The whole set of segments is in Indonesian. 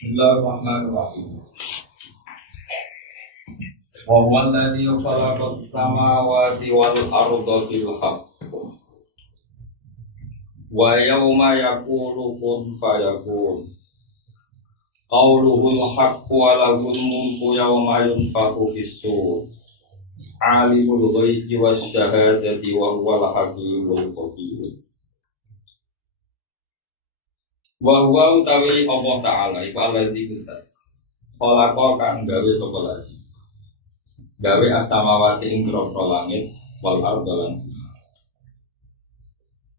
Bismillahirrahmanirrahim. Wa huwa alladhi khalaqa as-samawati wal arda bil haqq. Wa yawma yaqulu kun fayakun. Qawluhul haqqu wa lahul mulku yawma yunfakhu fis-sur. Alimul ghaibi wasyahadati wa huwal hakimul khabir. Wa huwa utawi Allah Ta'ala iku alladzi kuntat khalaqa kang gawe sapa lagi gawe as-samawati ing grogro langit wal arda lan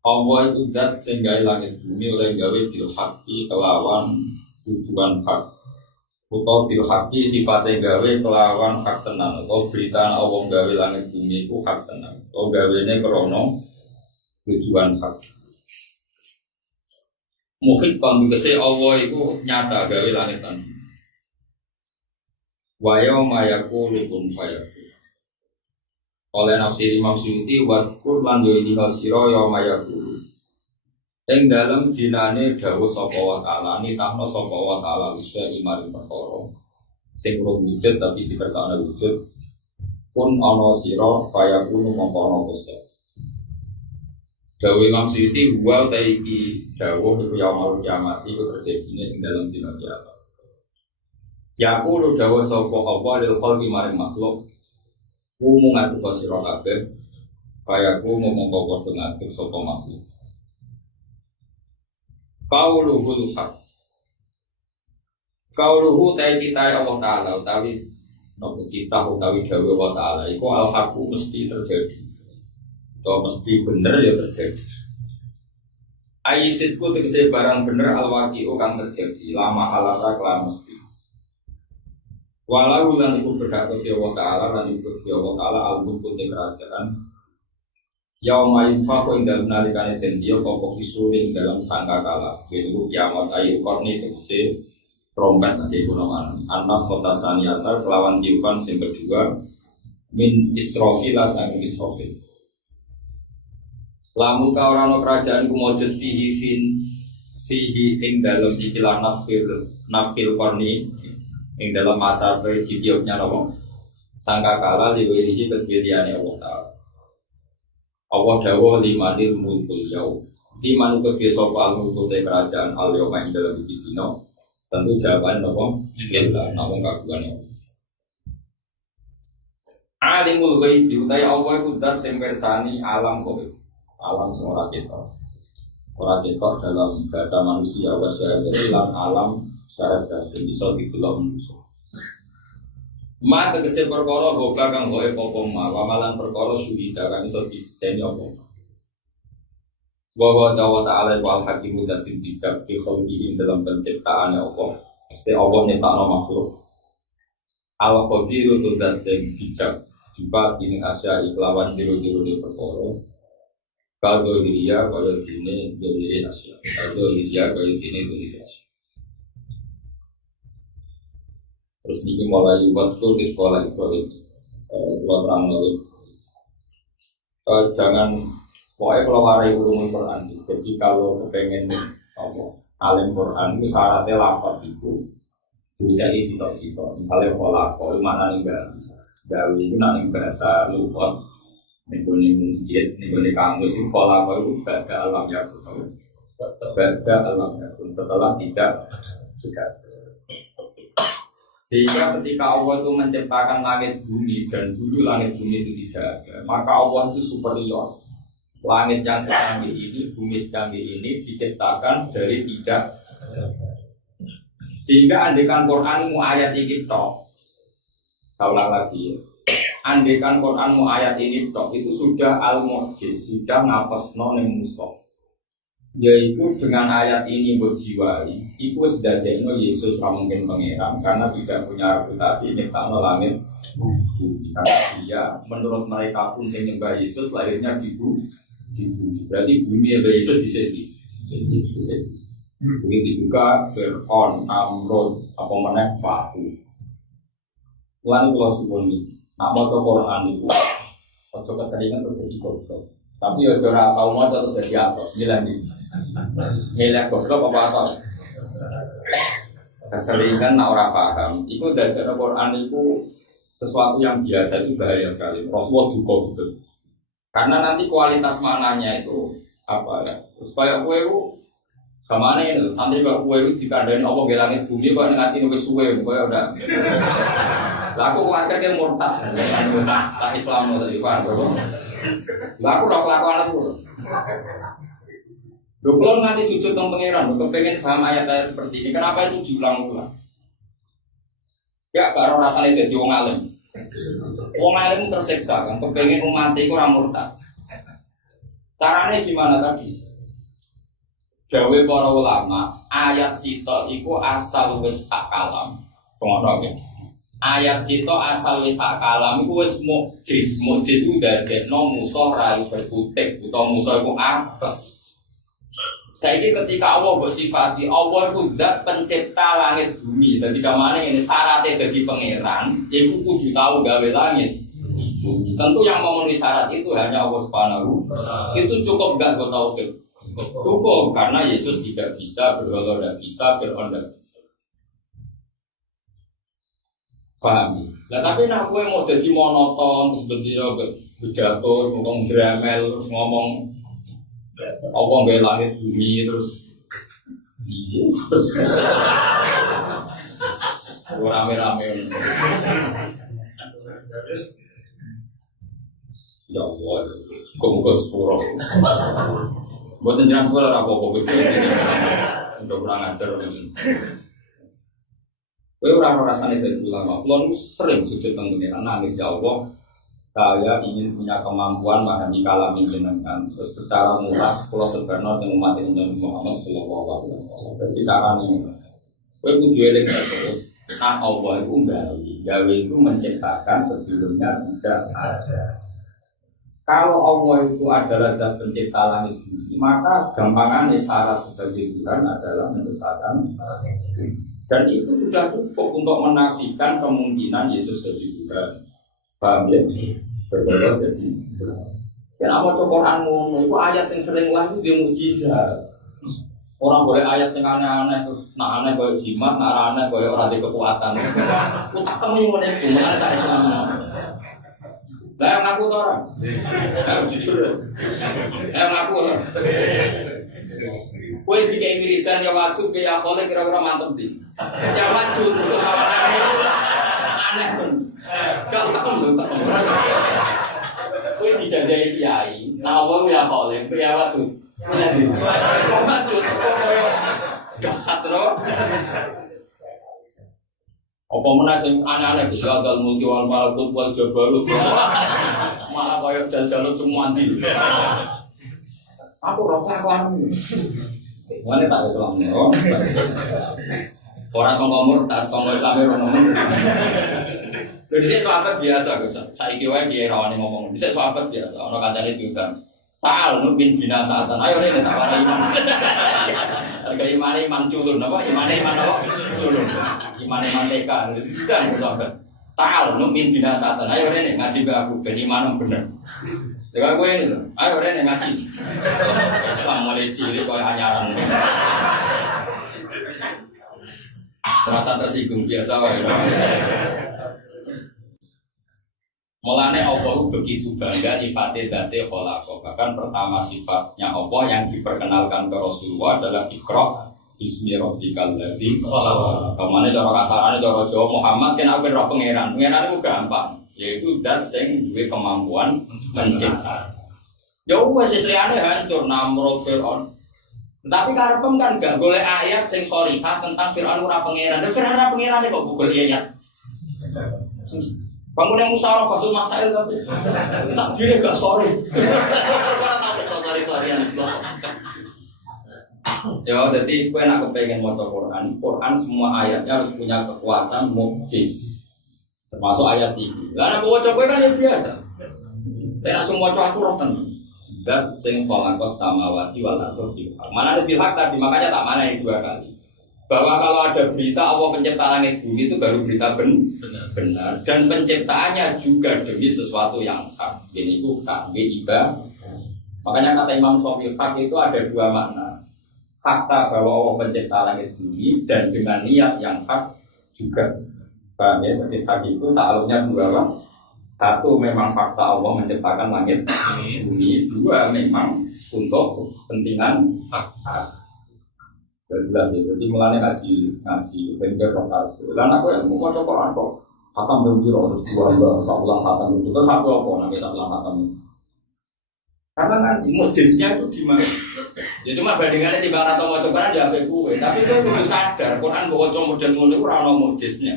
Allah itu zat sing gawe langit bumi oleh gawe bil haqqi kelawan tujuan hak utawa bil haqqi sifate gawe kelawan hak tenan atau berita Allah gawe langit bumi iku hak tenan atau gawene krana tujuan hak. Mukhid kan tegese Allah itu nyata gawe langit lan bumi. Wa yauma yaqulu kun fayakun. Oleh nafsir Imam Suyuti waskur lan yo iki sira yauma yaqulu. Ing dalem dinane dawuh sapa wa taala nitahno sapa wa taala wisa imari perkara sing wujud tapi dikersakne wujud pun ana sira fayakun mongko ana Gusti. Dawuh Imam Suyuti wa taiki dawuh iku yaumul kiamat iku terjadine ing dalam dina kiamat. Yaqulu dawuh sapa Allah lil khalqi maring makhluk umum ngatur sira kabeh kayaku mongko padha ngatur sapa makhluk. Qauluhul haq. Qauluhu taiki Allah Ta'ala utawi nopo kita utawi dawuh Allah Ta'ala iku al haqu mesti terjadi. Atau mesti bener ya terjadi. Ayisitku tegese barang bener al-waqi'u kang terjadi lama halasa kelan mesti. Walau lan iku berhak ke Allah Ta'ala lan iku Allah Ta'ala al-mulku te kerajaan. Yauma yunfakhu ing dalem nalikane den dia apa fisuri ing dalam sangkakala. Iku kiamat ayu korni tegese trompet nanti gunakan. Anak kota saniyata kelawan tiupan sing kedua min isrofil sang isrofil. Lamun ka ora ana kerajaan ku mujud fihi ing dalem ikilah nafil korni ing dalam masa kejadiannya napa sangkakala diwirihi kejadiane Allah Ta'ala. Allah dawuh limanil mulkul yaum. Liman kedhe sapa mulku te kerajaan al yaum ing dalam dina. Tentu jawaban napa lillah namung kagungane Allah. Alimul ghaibi utai Allah iku zat sing mirsani alam gaib. Alam sing ora ketok. Ora ketok dalam bahasa manusia wasya jadi alam secara dasar bisa didelok manusia. Ma tegese perkara hoka kang gawe apa ma wamalan perkara suhida kang iso diseni apa. Wa ta'ala wal hakim dan sing bijak fi khalqihi dalam penciptaan apa. Mesti Allah nyiptakno makhluk. Al qadir tu dan sing bijak juga ini asya iklawan diru-diru di perkara. Kalau dia kalau ini diri asya. Kalau dia kalau ini diri asya. Terus ini mulai waktu di sekolah itu luar terang jangan pokoknya kalau warai ulumul Quran jadi kalau kepengen alim Quran itu syaratnya lafaz itu jadi sitok-sitok misalnya kolako itu makna enggak dari itu nanti bahasa lupa nih kamus itu kolako itu bada alam yakun bada alam yakun setelah tidak juga. Sehingga ketika Allah itu menciptakan langit bumi dan dulu langit bumi itu tidak ada, maka Allah itu superior. Langit yang secanggih ini, bumi secanggih ini diciptakan dari tidak. Sehingga andekan Quranmu ayat ini tok. Saya ulang lagi. Andekan Quranmu ayat ini tok itu sudah al-mu'jiz, sudah ngapesno ning musuh. Yaitu dengan ayat ini berjiwai itu sedajeno Yesus mungkin pangeran karena tidak punya reputasi nyiptakno langit bumi karena dia menurut mereka pun yang nyembah Yesus lahirnya di bumi berarti bumi yang Yesus di sini begitu juga Fir'aun, Namrud apa meneh Paku lan kula suwun nak maca Quran itu ojo keseringan terjadi goblok tapi ojo ora tau maca terus dadi apa nilai goblok apa Keseringan nak ora paham. Iku dajar Quran itu sesuatu yang biasa itu bahaya sekali. Rasulullah juga gitu. Karena nanti kualitas maknanya itu apa ya? Supaya kue itu kemana ini? Santri kalau kue itu dikandani Allah ke langit bumi kok nanti nunggu suwe, kue udah. Lah aku khawatir dia murtad, tak Islam tadi paham. Lah aku udah kelakuan aku. Kalau nanti sujud tentang pangeran, kepengen paham ayat-ayat seperti ini. Kenapa itu diulang-ulang? Ya kalau rasanya jadi wong alim. Wong alim tersiksa kan, kepengen umat itu ramurtad. Caranya gimana tadi? Dawe para ulama, ayat sito iku asal wis sakalam. Pengono ya. Ayat sito asal wis sakalam iku wis mukjiz. Mukjiz ku dadekno musuh ra iso kutik utawa musuh iku apes. Saiki ketika Allah bersifati Allah itu zat pencipta langit bumi. Jadi kamane ini syaratnya jadi pangeran, iku kudu tahu gawe langit. Tentu yang memenuhi syarat itu hanya Allah Subhanahu. Itu cukup gak gue tauhid. Cukup karena Yesus tidak bisa, berhala tidak bisa, Fir'aun tidak bisa. Paham? Nah tapi nak gue mau jadi monoton terus pidato, ngomong dramel, terus ngomong apa nggak langit bumi terus rame-rame ya Allah kok sepuro buat jenjang sekolah apa-apa udah kurang ajar kowe ora rasane dadi ulama kula sering sujud teng pengiran nangis ya Allah saya ingin punya kemampuan memahami kalam jenengan terus secara mudah kula sebenarnya dengan umat Muhammad sallallahu alaihi wasallam. Jadi carane kowe kudu eling terus nah Allah itu gawe itu menciptakan sebelumnya tidak ada. Kalau Allah itu adalah zat pencipta langit bumi, maka gampangannya syarat sebagai Tuhan adalah menciptakan dan itu sudah cukup untuk menafikan kemungkinan Yesus jadi Tuhan. Paham ya? Berbeda jadi. Kenapa Quran ngono? Itu ayat yang sering lah itu dia mukjizat. Orang boleh ayat yang aneh-aneh terus nak aneh boleh jimat, nak aneh boleh orang ada kekuatan. Utak temen ngono iku, mana tak Islam. Lah yang ngaku to ora? Jujur. Yang ngaku ora? Kowe dikek wiridan ya waktu ke ya khole kira-kira mantep di. Ya waktu terus sama aneh pun. Kau tekem lho, tekem. Kowe dijajai kiai, nawa ya khole, ya waktu. Kok madut kok koyo dasar lho. Apa meneh sing aneh-aneh bisa dal multi wal malakut wal jabarut. Malah koyo jal-jalut semua ndi. Aku ora kawan. Wale tak Islam no. Ora sangka murtad, sangka Islam ora nemen. Lha dhisik sahabat biasa Gus. Saiki wae kiye rawani ngomong. Dhisik sahabat biasa, ana kancane diundang. Ta'al nubin binasatan. Ayo rene tak wani iman. Harga iman culun apa? Iman apa? Culun. Iman TK. Tidak sahabat. Ta'al nubin binasatan. Ayo rene ngaji be aku ben iman bener. Dewa kowe ini lho. Ayo rene ngaji. Islam mulai cilik koyo anyaran. Terasa tersinggung biasa wae. Mulane Allah begitu bangga nifate dzate khalaqa. Bahkan pertama sifatnya Allah yang diperkenalkan ke Rasulullah adalah Iqra bismi rabbikal ladzi khalaq. Kamane cara kasarane cara Jawa Muhammad kan aku ora pangeran. Pangeran itu gampang, yaitu zat sing duwe kemampuan mencipta. Ya wis liyane hancur Namrud Fir'aun. Tapi karepem kan gak golek ayat sing sharihah tentang Fir'aun ora pangeran. Fir'aun ora pangeran kok Google ayat. Bangun yang musyawarah basul masail tapi tak diri gak sore. Karena tahu kita cari-carian itu. Ya, jadi gue nak kepengen maca Quran. Quran semua ayatnya harus punya kekuatan mukjiz. Termasuk ayat ini. Karena gue coba kan ya biasa. Tapi nak semua coba aku rotan. Dan sing falakos samawati wal ardi. Mana ada bilhak tadi makanya tak mana yang dua kali. Bahwa kalau ada berita Allah pencipta langit bumi itu baru berita benar dan penciptaannya juga demi sesuatu yang hak. Ini itu takbir ibadah. Makanya kata Imam Syafi'i hak itu ada dua makna. fakta bahwa Allah pencipta langit bumi dan dengan niat yang hak juga. Paham ya? Jadi hak itu takluknya dua Pak. Satu memang fakta Allah menciptakan langit bumi, dua memang untuk kepentingan hak. Jelas ya. Jadi mulanya ngaji bengkel rokar. Dan aku yang mau coba kok khatam berbiro terus dua salah khatam itu terus aku apa namanya salah khatam itu. Karena kan mujiznya itu di mana? Ya cuma bandingannya di bawah atau mau Quran ya apa gue. Tapi gue kudu sadar Quran gue coba model ngono ora ono mujiznya.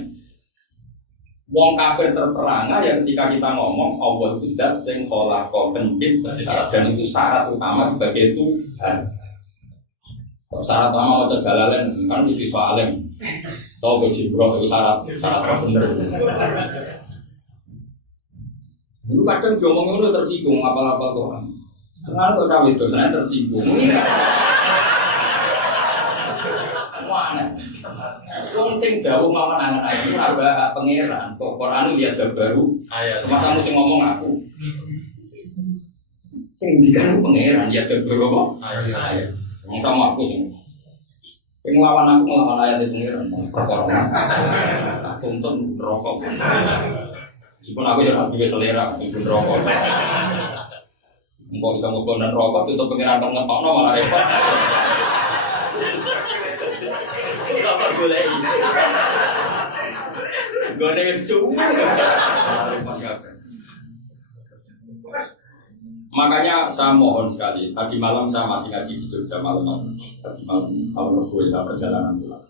Wong kafir terperangah ya ketika kita ngomong Allah itu dat sing khalaqa pencipta dan itu syarat utama sebagai Tuhan. Syarat utama wajah jalalain kan mesti soalem. Tahu ke Jibril itu syarat bener. Dulu kadang diomongin udah tersinggung apa-apa Tuhan. Sekarang kok cawe itu sebenarnya tersinggung. Mana? Wong sing jauh mawon angan-angan itu ora pangeran. Kok Quran lihat baru ayat. Masa mesti ngomong aku. Sing dikanu pangeran lihat baru apa? Ayat. Wong sama aku sing. Sing nglawan aku nglawan ayat pangeran. Perkara. Tak tuntut rokok. Meskipun aku ya juga selera bikin rokok. Mbok bisa ngobrol rokok itu pengiran ngetokno malah repot. Apa boleh ini? Gone cuma. Makanya saya mohon sekali. Tadi malam saya masih ngaji di Jogja malam. Tadi malam saya perjalanan pulang.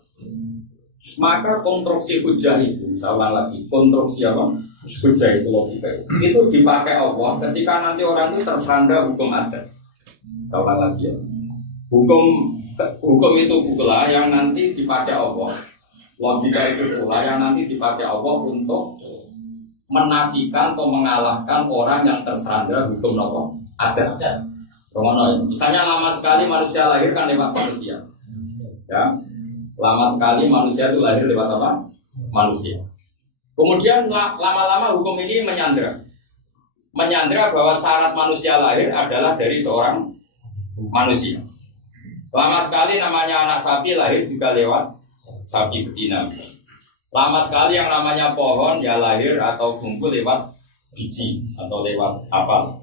Maka konstruksi hujah itu, saya ulang lagi, konstruksi apa? Hujah itu logika itu dipakai Allah ketika nanti orang itu tersandar hukum adat. Saya ulang lagi ya. Hukum itu pula yang nanti dipakai Allah. Logika itu pula yang nanti dipakai Allah untuk menafikan atau mengalahkan orang yang tersandar hukum apa? Adat. Misalnya lama sekali manusia lahir kan lewat manusia. Ya. Lama sekali manusia itu lahir lewat apa? Manusia. Kemudian lama-lama hukum ini menyandra bahwa syarat manusia lahir adalah dari seorang manusia. Lama sekali namanya anak sapi lahir juga lewat sapi betina. Lama sekali yang namanya pohon ya lahir atau tumbuh lewat biji atau lewat apa.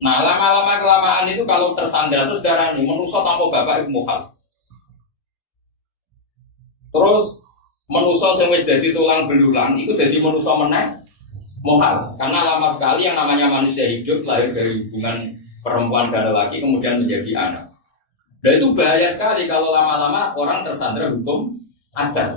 Nah lama-lama kelamaan itu kalau tersandra terus darah ini manusia tanpa bapak ibu mukhal. Terus manusia yang wis dadi tulang belulang itu jadi manusia meneh mohal karena lama sekali yang namanya manusia hidup lahir dari hubungan perempuan dan lelaki kemudian menjadi anak. Dan itu bahaya sekali kalau lama-lama orang tersandra hukum adat.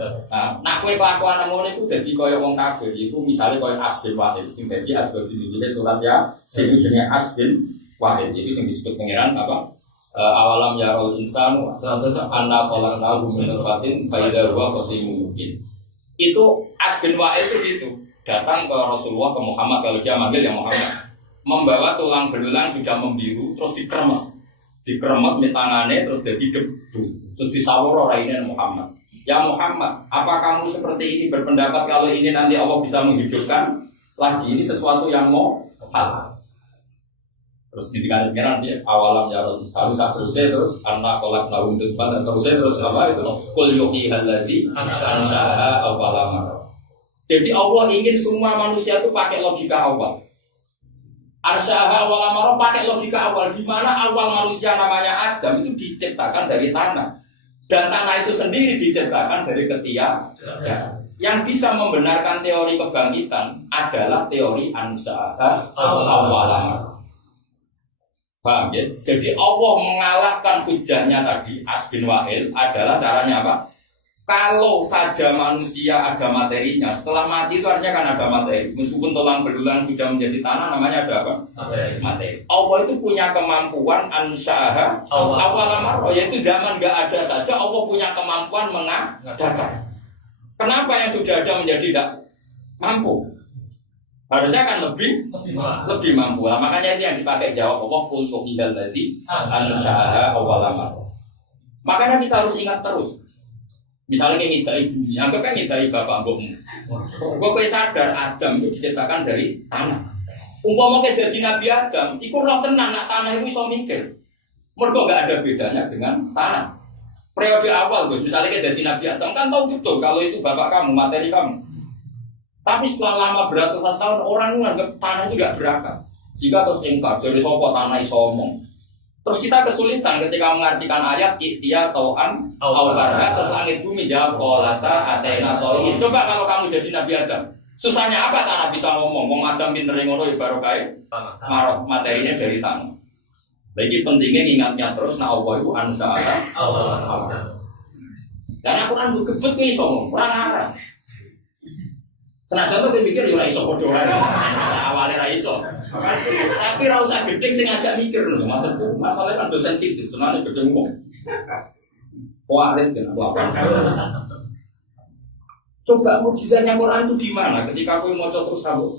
Nah, kue kelakuan ngono itu jadi koyo wong kafir. Itu misalnya koyo Asbin Wahid sing dadi asbab dinjile surat ya sing jenenge Asbin Wahid. Jadi sing disebut pangeran apa? Awalam yarul insanu terus anna khalaqnahu min nutfatin fa idza huwa khasimun mubin. Itu Asbin Wa'il itu gitu. Datang ke Rasulullah ke Muhammad kalau dia manggil ya Muhammad. Membawa tulang belulang sudah membiru terus dikremes di tangannya terus jadi debu. Terus disawur raine Muhammad. Ya Muhammad, apa kamu seperti ini berpendapat kalau ini nanti Allah bisa menghidupkan lagi ini sesuatu yang mau hal. Terus ditinggal pengiran dia awalam ya terusnya terus anak kolak naum dan terus apa itu kul yuhi haladzi ansha'a awalam. Jadi Allah ingin semua manusia itu pakai logika awal. Ansha'a awalam pakai logika awal di mana awal manusia namanya Adam itu diciptakan dari tanah dan tanah itu sendiri diciptakan dari ketiadaan. Yang bisa membenarkan teori kebangkitan adalah teori ansha'a awalam. Paham ya? Jadi Allah mengalahkan hujahnya tadi Asbin Wa'il adalah caranya apa? Kalau saja manusia ada materinya, setelah mati itu artinya kan ada materi. Meskipun tulang belulang sudah menjadi tanah, namanya ada apa? Materi. Allah itu punya kemampuan ansyaha awalamar, yaitu zaman nggak ada saja Allah punya kemampuan mengadakan. Kenapa yang sudah ada menjadi tidak mampu? Harusnya kan lebih mampu. Nah, makanya itu yang dipakai jawab Allah untuk hidal tadi ansyaha awalamar. Makanya kita harus ingat terus. Misalnya kayak ngidai bumi, anggap kan ngidai bapak mbokmu. Gue sadar Adam itu diciptakan dari tanah. Umpama kayak jadi Nabi Adam, iku roh tenan nak tanah itu iso mikir. Mergo enggak ada bedanya dengan tanah. Periode awal Gus, misalnya kita jadi Nabi Adam kan tahu betul kalau itu bapak kamu, materi kamu. Tapi setelah lama beratus tahun orang menganggap tanah itu tidak berakal. Jika terus ingkar, jadi sopo tanah isomong. Terus kita kesulitan ketika mengartikan ayat ikhtiar tau'an awkarha terus langit bumi jawab kolata atena to'i. Coba kalau kamu jadi Nabi Adam, susahnya apa tanah bisa ngomong? Wong Adam pinter ngono baru kayak marot materinya dari tanah. Lagi pentingnya ingatnya terus nah Allah itu ansa'ala Allah. Dan aku kan gebet nih ngomong, orang arah. Senajan tuh pikir ya iso podo ae. Awale ra iso. Tapi ra usah gedhe sing ngajak mikir lho. Maksudku masalahnya kan dosen sensitif, senane gedhe wong. Kuarit kan apa. Coba mukjizatnya Quran itu di mana? Ketika aku maca terus kamu.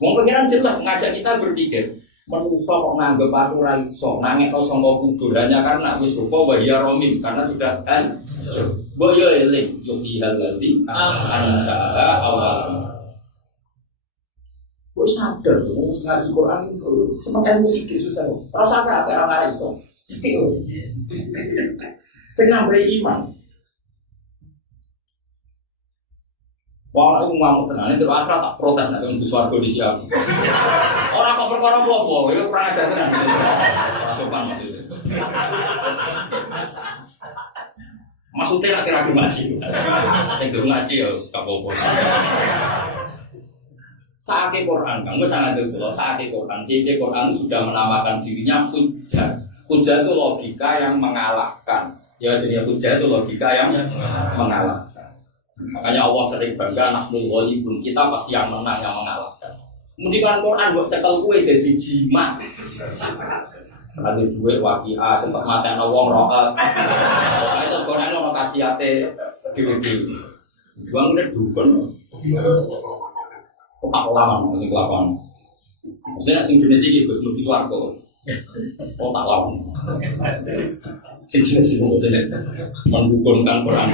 Wong pengiran jelas ngajak kita berpikir. Manusa kok nganggep aku ra iso, nangekno sangka kubur hanya karena wis rupa wa ya romin karena sudah kan. Mbok yo eling yo hal lagi ansa'ala awal. Kok sadar tuh ngaji Quran itu semakin musik susah. Rasa apa orang lain itu? Sithik. Sing ngambil iman. Wong aku ngamuk tenan itu asal tak protes nek wong swarga disiap. Ora kok perkara apa-apa, ya kurang ajar tenan. Sopan maksudnya. Maksudnya nek sira ngaji. Sing durung ngaji ya gak apa-apa. Saat Quran, kamu sangat betul. Saat Quran, jadi Quran sudah menamakan dirinya hujjah. Hujjah itu logika yang mengalahkan. Ya jadi hujjah itu logika yang mengalahkan. Makanya Allah sering bangga nahnul ghalibun, kita pasti yang menang, yang mengalahkan. Kemudian Quran buat cekel kue jadi jimat. Ada duit wakiah, tempat mati ana wong rokat. Itu Quran ono kasihate dhewe-dhewe. Wong nek dukun. Kok lawan sing kelakuan. Maksudnya sing jenis iki Gus mlebu swarga. Oh tak lawan. Sing jenis iki maksudnya mendukungkan Quran.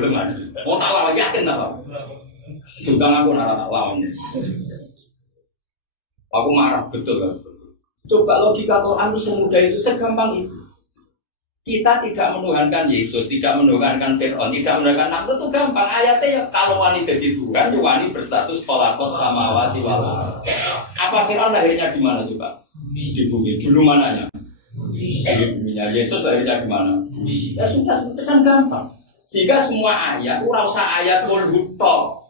Belum lagi. Oh tak lawan yakin tak Pak? Juga aku nara tak lawan. Aku marah betul kan. Coba logika Quran itu semudah itu, segampang itu. Kita tidak menuhankan Yesus, tidak menuhankan Fir'aun, tidak menuhankan Namrud itu gampang. Ayatnya ya kalau wani jadi Tuhan, wani berstatus khalaqas samawati wal ardh. Apa Fir'aun lahirnya di mana coba? Di bumi. Dulu mananya? Di buminya. Yesus lahirnya di mana? Ya sudah, itu kan gampang. Sehingga semua ayat, ora usah ayat kulhu tok.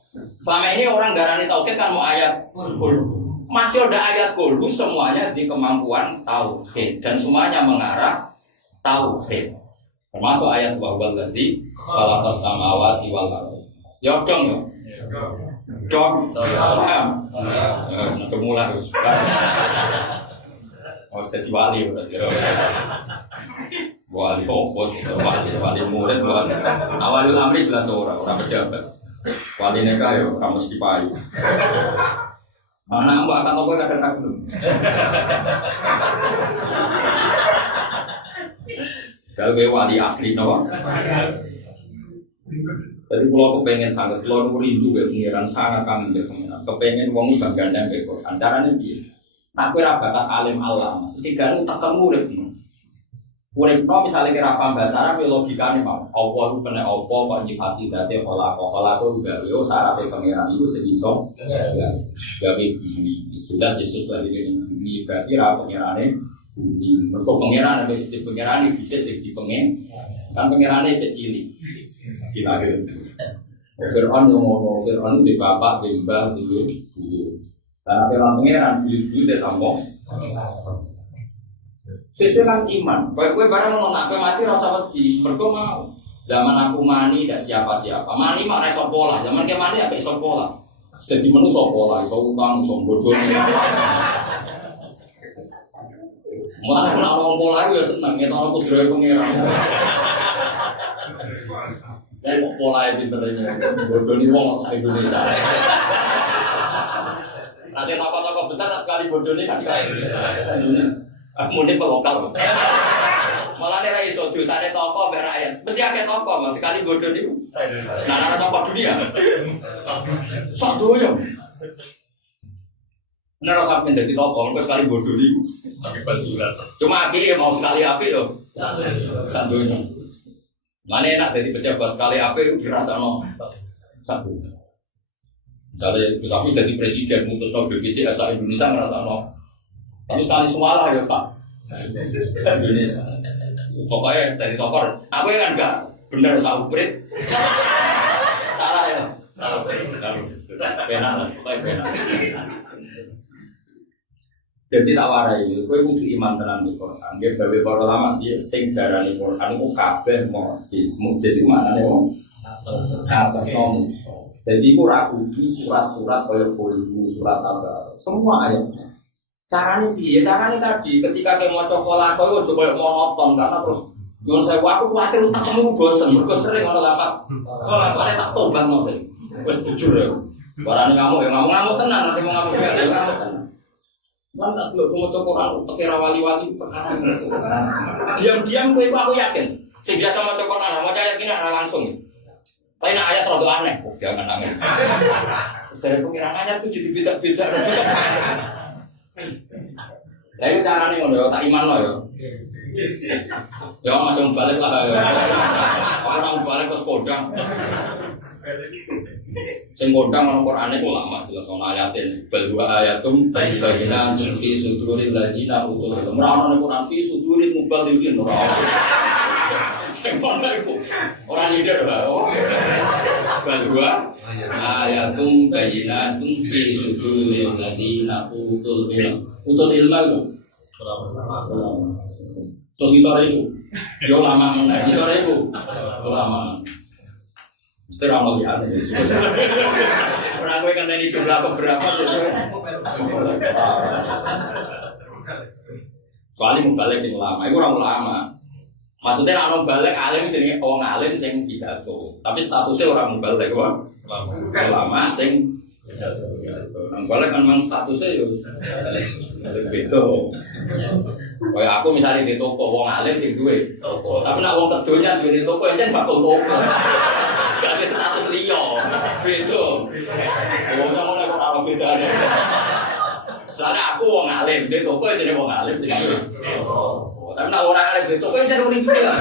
Selama ini orang darani tauhid kan mau ayat kulhu. Masih ada ayat kulhu semuanya di kemampuan tauhid dan semuanya mengarah tauhid. Termasuk ayat wa huwal ladzi khalaqas samawati wal ardh. Ya dong ya. Dong. Paham? Ya, udah mulai harus. Oh, sudah diwali berarti. Wali fokus, wali murid, awalul amri jelas orang pejabat. Wali neka yo kamu sekipai. Mana mbak kata gue kadang kadang. Kalau gue wali asli nawa. Jadi kalau kepengen sangat, kalau rindu ke pengiran sangat kangen ke pengiran. Kepengen uang udah gandeng ke Quran. Caranya dia. Nak kira bakat alim alam. Setidaknya tak murid. Uripno misalnya kira paham bahasa Arab logikane mau apa itu kena apa kok nyifati date kholako juga yo syaratnya pangeran itu sebiso gawe bumi sudah Yesus lagi di bumi berarti ra pangerane bumi mergo pangeran wis di pangeran dhisik sing dipengen kan pangerane cek cilik dilahir Fir'aun ngono Fir'aun di bapak di mbah di ibu karena Fir'aun pangeran dulu dia tambah sesuai dengan iman. Kowe barang nonton mati rasa wedi. Mergo mau. Zaman aku mani ndak siapa-siapa. Mani mak iso pola. Zaman ke mani apa iso pola. Dadi manusa pola, iso utang, iso bojone. Mulane nek wong pola ya seneng ngetokno kudrohe pangeran. Wong pola e pinter iki. Bodoni wong sak Indonesia. Nasi toko-toko besar sekali bodoni kan kae. Mune pelokal. Malah nek ra iso dosane toko mbek rakyat. Mesti akeh toko Mas sekali bodho niku. Nah, ana toko dunia. Sak doyo. Bener rasa pengen jadi tokoh, mereka sekali bodoh nih. Tapi balburan. Cuma api mau sekali api yo. Sandunya. Mana enak jadi pejabat sekali api itu dirasa no satu. Misalnya tapi jadi presiden mutus no BPJS Indonesia ngerasa no. Tapi sekali semua ya Pak. Indonesia. Pokoknya dari tokoh, aku kan enggak bener sauprit. Salah ya. Salah. Benar, supaya benar. Jadi tak warai, kowe kudu iman tenan di Quran. Dia gawe para ulama dia sing darani Quran iku kabeh mukjiz iku maknane wong apa nom. Jadi iku ra kudu surat-surat kaya kuliku surat apa. Semua ayatnya. Carane piye? Carane tadi ketika kowe maca qala kowe aja koyo monoton karena terus yo saya aku kuwatir utakmu bosen mergo sering ono lafaz. Qala kok tak tobat no sing. Wis jujur ya. Barane ngamuk ya ngamuk tenan nanti mau ngamuk ya ngamuk tenan. Man tak delok maca Quran utek ra wali-wali perkara. Diam-diam kowe aku yakin. Sing biasa maca Quran maca ayat kene ora langsung. Tapi nek ayat rada aneh, kok jangan aneh. Saya pengiran ayat itu jadi beda-beda. Lah itu carane ngono tak imanno ya. Ya masuk balik lah ya. Orang balik ke podang. Sing kodang nang Qur'ane ulama jelas ana ayatin bal wa ayatum bayyinatun fi suduril ladina utul ilm. Ora ana Qur'an fi suduril muballighin ora. Sing ngono iku ora nyindir wae. Bal wa ayatum bayyinatun fi suduril ladina utul ilm. Utul ilmu itu ulama. Terus isore iku yo ulama meneh. Isore iku ulama. Terang lagi aneh. Orang gue kan tadi jumlah beberapa soalnya mau balik sing ulama, itu orang ulama. Maksudnya orang balik alim jadi orang alim sing pidato, tapi statusnya orang mau balik apa? Ulama sing pidato. Orang balik kan memang statusnya itu beda. Kayak aku misalnya di toko, orang alim sing duwe toko, tapi nak orang kedonya duwe di toko, itu bakal toko. Gak ada status liyo, beda. Wong sama nek ora ono bedane. Soalnya aku wong alim, dia toko jenenge wong alim jenenge. Tapi nek ora alim dia toko jenenge urip ya.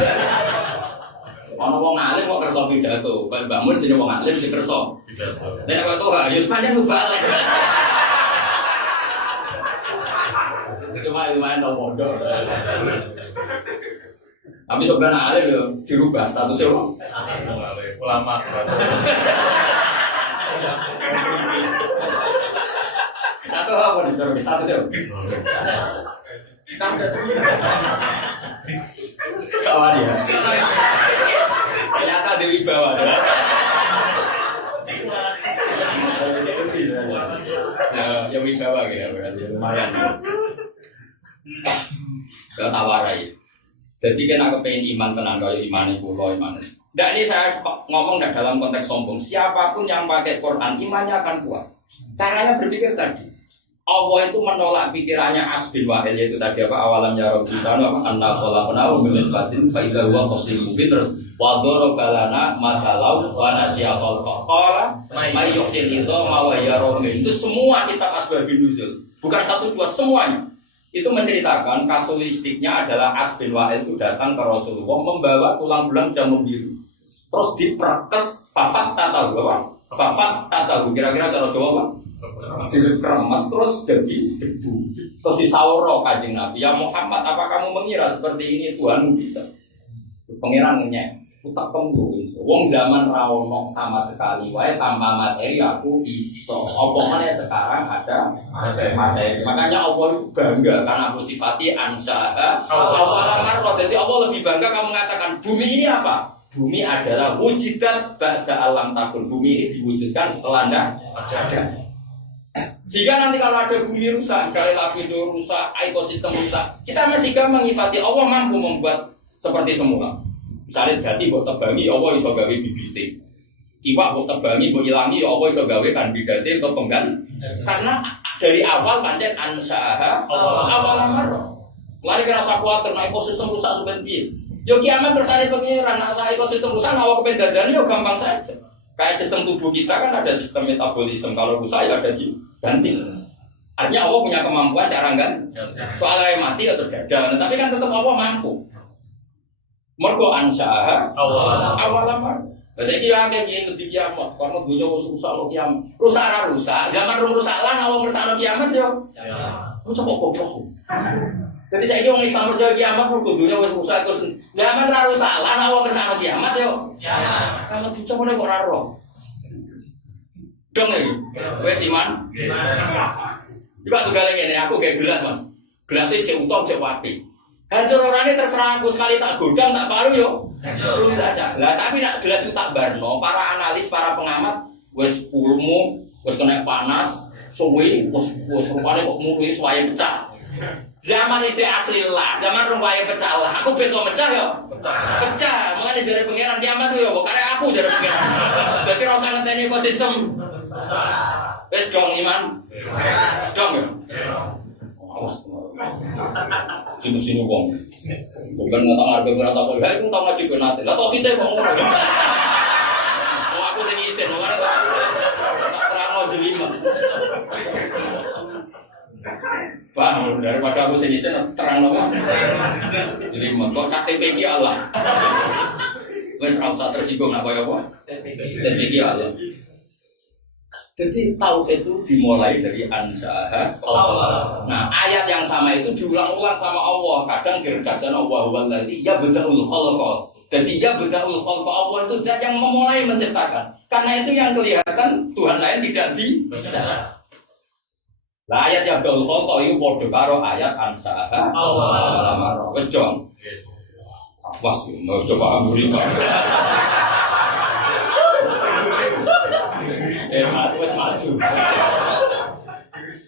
Ono wong alim kok kersa pidato, Pak Mbak Mun jenenge wong alim sing kersa pidato. Nek kok toko ya sepanjang lu balik. Cuma lumayan tau bodoh. Tapi sebenarnya alim ya dirubah statusnya ulama. Atau apa nih terus statusnya? Kawan ya. Ternyata Dewi Bawa. Yang wibawa gitu berarti lumayan. Kalau tawarai. Jadi kan aku pengen iman tenang kalau iman itu loh iman. Nah ini saya ngomong dalam konteks sombong. Siapapun yang pakai Quran imannya akan kuat. Caranya berpikir tadi. Allah itu menolak pikirannya Asbin Wahil yaitu tadi apa awalam ya Rabbi sana apa anna khalaqnahu min fatin fa idza huwa qasim mubin terus wa darabalana masalau wa nasiya qala may yuhil idza wa ya Rabbi. Itu semua kitab asbabun nuzul. Bukan satu dua semuanya. Itu menceritakan kasuistiknya adalah As bin Wa'il itu datang ke Rasulullah membawa tulang belang sudah membiru. Terus diperkes fafat tatahu apa? Fafat tatahu kira-kira cara Jawa apa? Dikeremas terus jadi debu. Terus disawro Kanjeng Nabi, ya Muhammad apa kamu mengira seperti ini Tuhanmu bisa? Pangeran ngenyek. Utak pembunuh, wong zaman rawono sama sekali, wae tanpa materi aku iso. Apa mana sekarang ada materi. Makanya Allah bangga karena aku sifati ansyaha. Allah jadi Allah lebih bangga kamu mengatakan bumi ini apa? Bumi adalah wujudan ba'da alam takun. Bumi ini diwujudkan setelah anda ada. Jika nanti kalau ada bumi rusak, misalnya lapindo rusak, ekosistem rusak, kita masih gampang nyifati Allah mampu membuat seperti semula. Misalnya jati buat tebangi, Allah iso gawe bibite. Iwak buat tebangi, buat ilangi, Allah iso gawe kan bidate atau penggan. Karena dari awal pancen ansyaha awal amar. Mulai kerasa kuat karena ekosistem rusak sebenarnya. Yo kiamat tersari pengiran, asal ekosistem rusak, awak kependadan yo gampang saja. Kayak sistem tubuh kita kan ada sistem metabolisme, kalau rusak ya ada diganti. Artinya Allah punya kemampuan cara enggak? Soalnya mati ya terus gagal, tapi kan tetap Allah mampu. Mergo ansyaha awalamar. Saya kira kayak gini di kiamat, karena dunia rusak lo kiamat. Rusak ara rusak, zaman rusak lah, Allah bersama kiamat yo. Aku coba goblok. Jadi saya kira orang Islam percaya kiamat, mergo dunia rusak terus zaman rusak lah, Allah bersama kiamat yo. Kalau coba nih kok raro. Dong lagi, wes iman. Coba tuh kali ini, aku kayak gelas mas. Gelasnya cek utang, cek wati. Hancur orangnya terserah aku sekali tak godang, tak paru yo. Terus saja. Lah tapi nak gelas itu tak barno. Para analis, para pengamat, wes pulmu, wes kena panas, suwi, wes rupanya kok mulu suaya pecah. Zaman ini asli lah, zaman rumahnya pecah lah. Aku betul pecah yo. Pecah. Mengenai dari pengiran kiamat tuh yo. Karena aku dari pengiran. Jadi rasa ngenteni ekosistem. Wes dong iman. Dong ya. Awas. Sini wong. Bukan ngata ngarep ora tak kok. Ha iku tak ngaji benate. Lah tok kita kok ngono. Oh aku sing isin ngono tak terangno jelima. Pak, daripada aku sing isin terangno jelima. Kok KTP iki Allah. Wes ora usah tersinggung apa ya, Pak? KTP iki Allah. Jadi tauhid itu dimulai dari ansyaha Allah. Nah, ayat yang sama itu diulang-ulang sama Allah. Kadang diredakan Allah wallazi yabda'ul khalqa. Jadi yabda'ul khalqa, Allah itu zat yang memulai menciptakan. Karena itu yang kelihatan Tuhan lain tidak bisa. Nah, ayat yabda'ul khalqa itu padha karo ayat ansyaha Allah. Wes dong. Awas, wis coba amburi. Wes maju.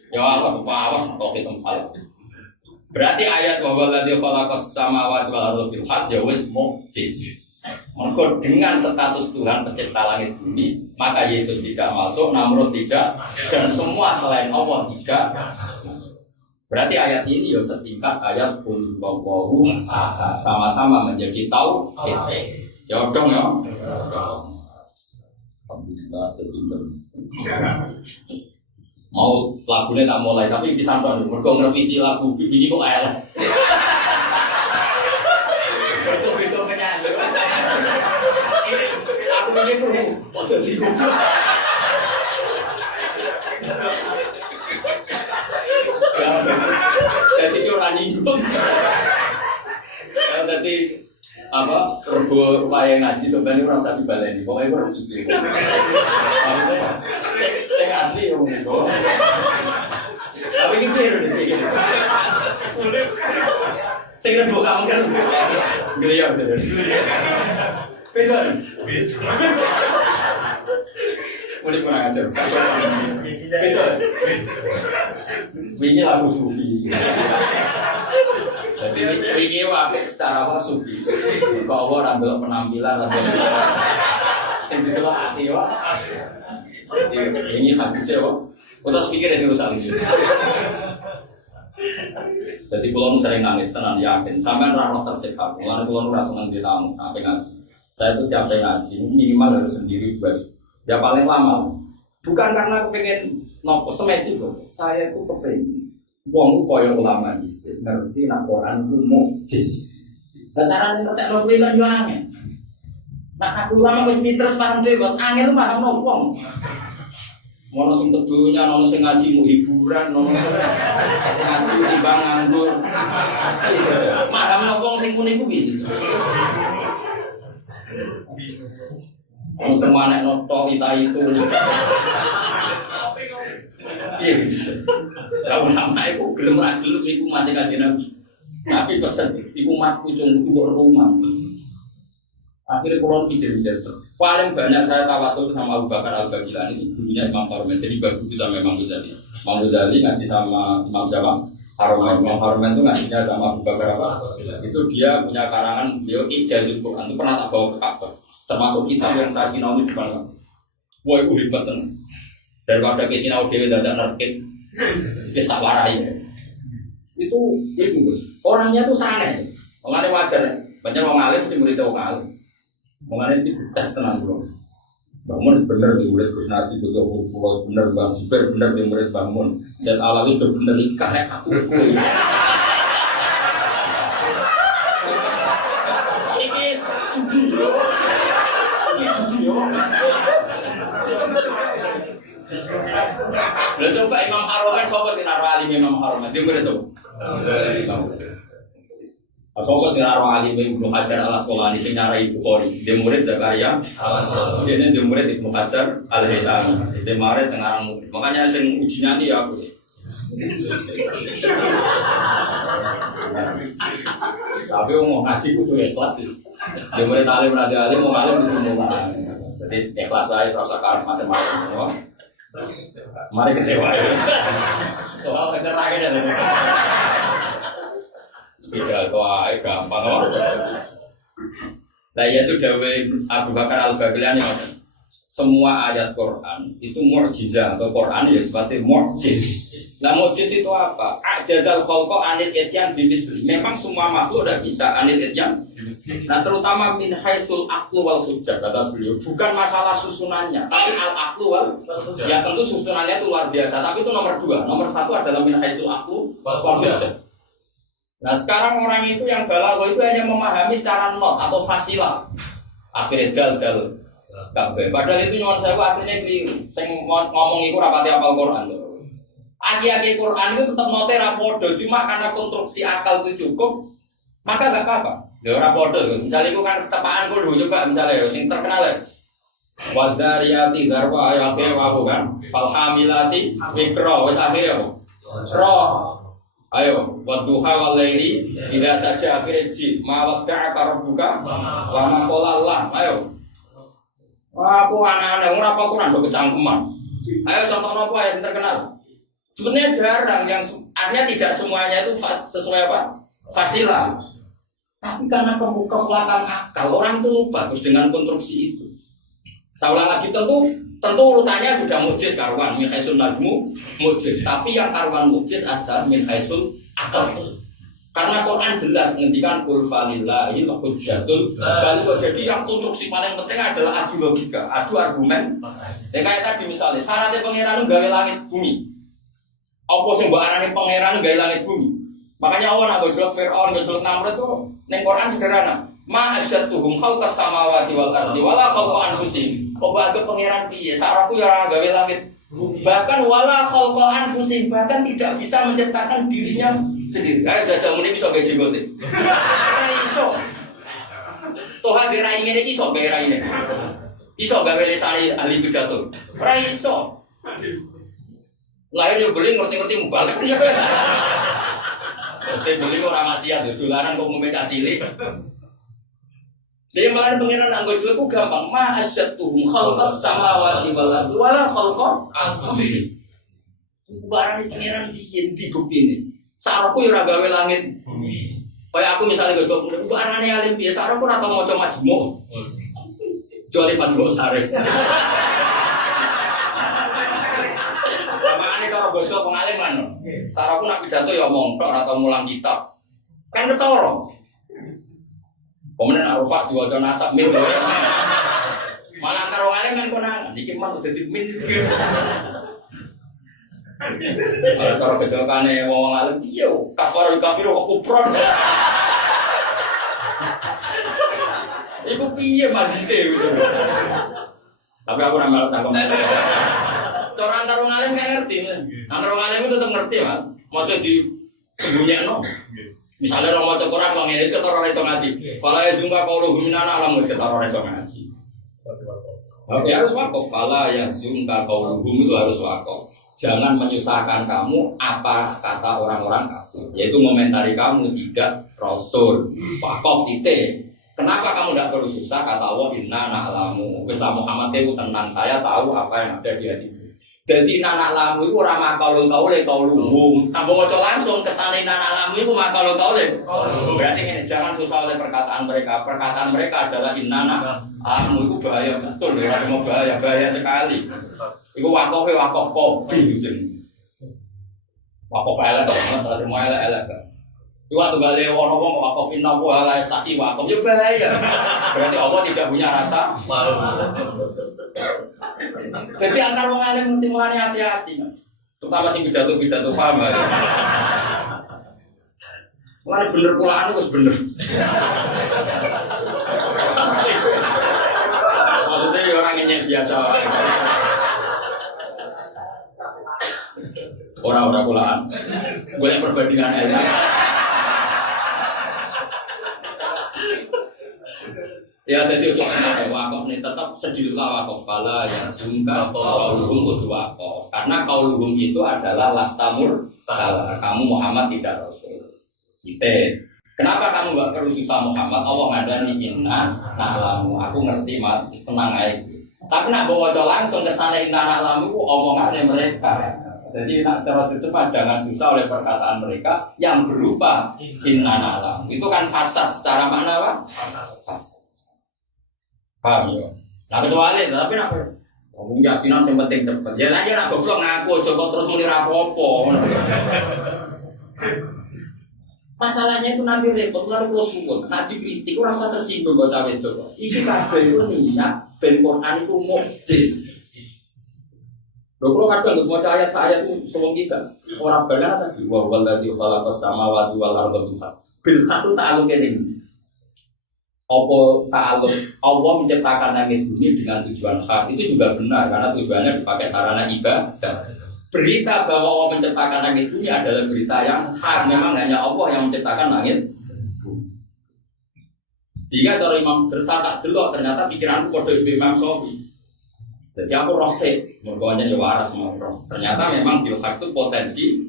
Ya Allah, awas kok hitung salah. Berarti ayat wa waladzi khalaqas samawati wal arda bil haqq ya wis mukjiz. Maka dengan status Tuhan pencipta langit bumi, maka Yesus tidak masuk, Namrud tidak, dan semua selain Allah tidak. Berarti ayat ini ya setingkat ayat qul huwallahu ahad, sama-sama menjadi tauhid. Ya dong ya. Alhamdulillah terpinter. Mau lagunya tak mulai tapi bisa nonton. Mergo ngrevisi lagu ini kok elek. Betul-betul penyanyi. Aku ini perlu kok jadi goblok. Jadi ora nyinggung. Jadi apa rego wayang ngaji sebenarnya ora usah dibaleni pokoke ora revisi. Saya asli yo ngono. Tapi iki kira iki. Saya kira buka kamu kan. Geliyor bener. Betul. Boleh kurang ajar. Betul. Ini lagu sufi. Jadi ini wae secara apa sufi. Kok ora ndelok penampilan atau sing didelok hati wae. Ini hadisnya wae. Utas pikir sing rusak iki. Jadi kula sering nangis tenan yakin sampean ora roh tersiksa. Mulane kula ora seneng ditamu ape ngaji. Saya itu tiap ngaji minimal harus sendiri bebas. Ya paling lama. Bukan karena aku pengen nopo semedi kok. Saya itu kepengen wong kaya ulama dhisik ngerti nek Quran ku mukjiz. Lah carane ngertekno kuwi kan yo angel. Nek aku ulama wis pinter paham dhewe, Bos. Angel ku paham wong. Ono sing tedunya, ono sing ngaji mu hiburan, ono sing ngaji timbang nganggur. Paham wong sing kene ku piye? Ono semua nek noto itu. Iya gitu. Kalau nama itu gelem ra gelem iku mati kanjeng Nabi. Nabi pesen iku matku cung iku rumah. Akhirnya kula pikir paling banyak saya tawasul sama Abu Bakar Al-Bagilani itu gurunya Imam Harumen. Jadi bagus itu sama Imam Ghazali. Imam Ghazali ngaji sama Imam Jawa Harumen. Imam Harumen itu ngajinya sama Abu Bakar apa? Itu dia punya karangan beliau Ijazul Quran itu pernah tak bawa ke Ka'bah. Termasuk kitab yang saya sinau di depan. Wah itu hebat tenan. Daripada ke sinau dhewe dadak nerkit. Wis tak warai. Itu Gus. Orangnya tuh saneh. Wongane wajar. Banyak wong alim mesti murid wong alim. Wongane iki tes tenan bro. Bangun sebenar di murid Gus Narji, Gus Sofu, Pulau bener Bang Super bener di murid Bangun. Dan Alawi sudah bener kayak aku. Ini studio. Lo coba Imam Haromen siapa sih naruh alim Imam Haromen? Dia murid tuh. Sopo sing karo Ali Ibnu Hajar Al Asqalani sing nyarai Bukhari, dia murid Zakaria. Dene dia murid Ibnu Hajar Al Haytami. Dia murid sing aran murid. Makanya sing ujian iki aku. Tapi mau ngaji kudu ikhlas. Dia murid alim raja alim mau alim kudu mau. Jadi ikhlas ae rasa karep macam-macam. Mari kecewa. Soal keterake dan tidak kau gampang loh. Nah ya sudah Abu Bakar Al-Baghdadi semua ayat Quran itu mukjizat atau Quran ya seperti mukjiz. Nah mukjiz itu apa? Ajazal khalqa anil ityan bimisli. Memang semua makhluk udah bisa anil ityan. Nah terutama min haisul aqlu wal hujjah kata beliau. Bukan masalah susunannya, tapi al aqlu wal ya tentu susunannya itu luar biasa. Tapi itu nomor 2. Nomor 1 adalah min haisul aqlu wal hujjah. Nah sekarang orang itu yang balaghah itu hanya memahami secara not atau fasilah. Akhirnya dal kabeh. Padahal itu nyuwun sewu aslinya keliru. Sing ngomong iku rapati hafal Quran. Aki-aki Quran itu tetap note ra padha, cuma karena konstruksi akal itu cukup, maka enggak apa-apa. Ya ora padha. Misale iku kan ketepaan kulo coba misale sing terkenal ya. Wadzariyati darwa ya akhire wae kan. Falhamilati mikra wis akhire apa? Ra. Ayo, wadduha wal laili idza saja akhire ji ma wadda'a rabbuka wa ma qala Allah. Ayo. Aku anak-anak ora apa Quran do kecangkeman. Ayo contoh apa yang terkenal? Sebenarnya jarang yang artinya tidak semuanya itu sesuai apa? Fasilah. Tapi karena kekuatan akal orang itu lupa terus dengan konstruksi itu. Saya ulang lagi tentu urutannya sudah mukjiz karuan min haisul najmu mukjiz, tapi yang karuan mukjiz adalah min haisul akal. Karena Quran jelas menghentikan qul falillahil hujjatul baligh. Jadi yang konstruksi paling penting adalah adu logika, adu argumen. Ya kayak tadi misalnya syaratnya pangeran gawe langit bumi. Apa sing mbok arani pangeran gawe langit bumi? Makanya Allah nak gojlok Fir'aun, gojlok Namrud itu ning Quran sederhana. Ma asyatuhum khalqas samawati wal ardi wala khalqa anfusihim. Kok anggap pangeran piye? Saraku ya ora gawe langit. Bahkan wala khalqa anfusihim, bahkan tidak bisa menciptakan dirinya sendiri. Ayo jajal muni iso gawe jenggote. Ora iso. Toh hadir ra ngene iki iso gawe ra ngene. Iso gawe lesane ahli pidato. Ora iso. Lahir yo beli ngerti-ngerti mubalek ya kowe. Oke beli orang maksiat dolanan kok memecah cilik. Dia malah pengiran anggo cilikku gampang. Ma asyatuhum khalqas samawati wal ardi wala khalqa anfusihim. Barang pengiran di bukti ini. Sarapku ya ora gawe langit bumi. Kayak aku misalnya gojok, barane alim piye sarapku ora tau maca majmu. Kecuali majmu sarif. Kalau gosok pengalim kan, saraku nak pidato ya omong, tok atau mulang kitab, kan ketoro. Kemudian arufak diwaca nasab min, malah karo ngalim kan konangan, dikit mah udah min. Kalau karo kecelakane wong ngalim, iya, kafiru aku pron. Iku piye masjid itu? Tapi aku nama tanggung. Orang karo ngalim kan ngerti, karo ngalim itu tetap ngerti kan, maksud di bunyinya misalnya orang mau Quran bang ini sekitar orang itu ngaji, fala ya zumba kaulo huminana alam sekitar orang itu ngaji, ya harus wakaf, fala ya zumba kaulo hum itu harus wakaf, jangan menyusahkan kamu apa kata orang-orang kafir, yaitu komentari kamu tidak rasul, wakaf titik. Kenapa kamu tidak perlu susah? Kata Allah inna na'lamu, Islam Muhammad itu tenang, saya tahu apa yang ada di hati. Jadi anak lamu itu orang makalul kaule kauluhum. Tambah waca langsung kesane anak lamu itu makalul kaule. Berarti ini jangan susah oleh perkataan mereka. Perkataan mereka adalah inana lamu itu bahaya betul ya, mau bahaya sekali. Iku wakof kopi gitu. Wakof elek banget, mau elek. Iku waktu gale ono wong wakof inna wa la yastaqi wakof yo bahaya. Berarti Allah tidak punya rasa malu. Jadi antar wong alim mesti mulane hati-hati. Terutama sing pidato-pidato paham ya. Mulane bener kulaan wis bener. Maksudnya orang ngenyek biasa. Orang-orang kulaan. Boleh perbandingan aja. Ya jadi untuk wakaf ini tetap sedihlah wakaf pala yang sungka kauluhum kudu wakaf karena kauluhum itu adalah lastamur salah kamu Muhammad tidak Rasul kita kenapa kamu gak perlu susah Muhammad Allah ngadani inna na'lamu aku ngerti mat tenang aja tapi nak bawa langsung ke sana inna na'lamu omongannya mereka jadi nak terus itu jangan susah oleh perkataan mereka yang berupa inna na'lamu itu kan fasad secara makna apa? Fasad paham ya? Nah kecuali, tapi nak ngomong yasinan yang penting cepet ya aja nak goblok ngaku, coba terus muni rapopo masalahnya itu nanti repot, nanti kalau sungguh nanti kritik, aku rasa tersinggung kalau cawe coba ini kabel itu niat ben Quran itu mukjiz loh kalau kadang semua ayat-ayat itu sebelum kita orang benar tadi wa walladzi khalaqas samawati wal arda bil satu ta'aluk ini apa ta'aluk Allah menciptakan langit bumi dengan tujuan hak itu juga benar karena tujuannya dipakai sarana ibadah. Berita bahwa Allah menciptakan langit bumi adalah berita yang hak memang hanya Allah yang menciptakan langit bumi. Sehingga kalau Imam cerita tak delok ternyata pikiranku kode Imam Syafi'i. Jadi aku rosek, mergonya ya waras mau roh. Ternyata memang bil hak itu potensi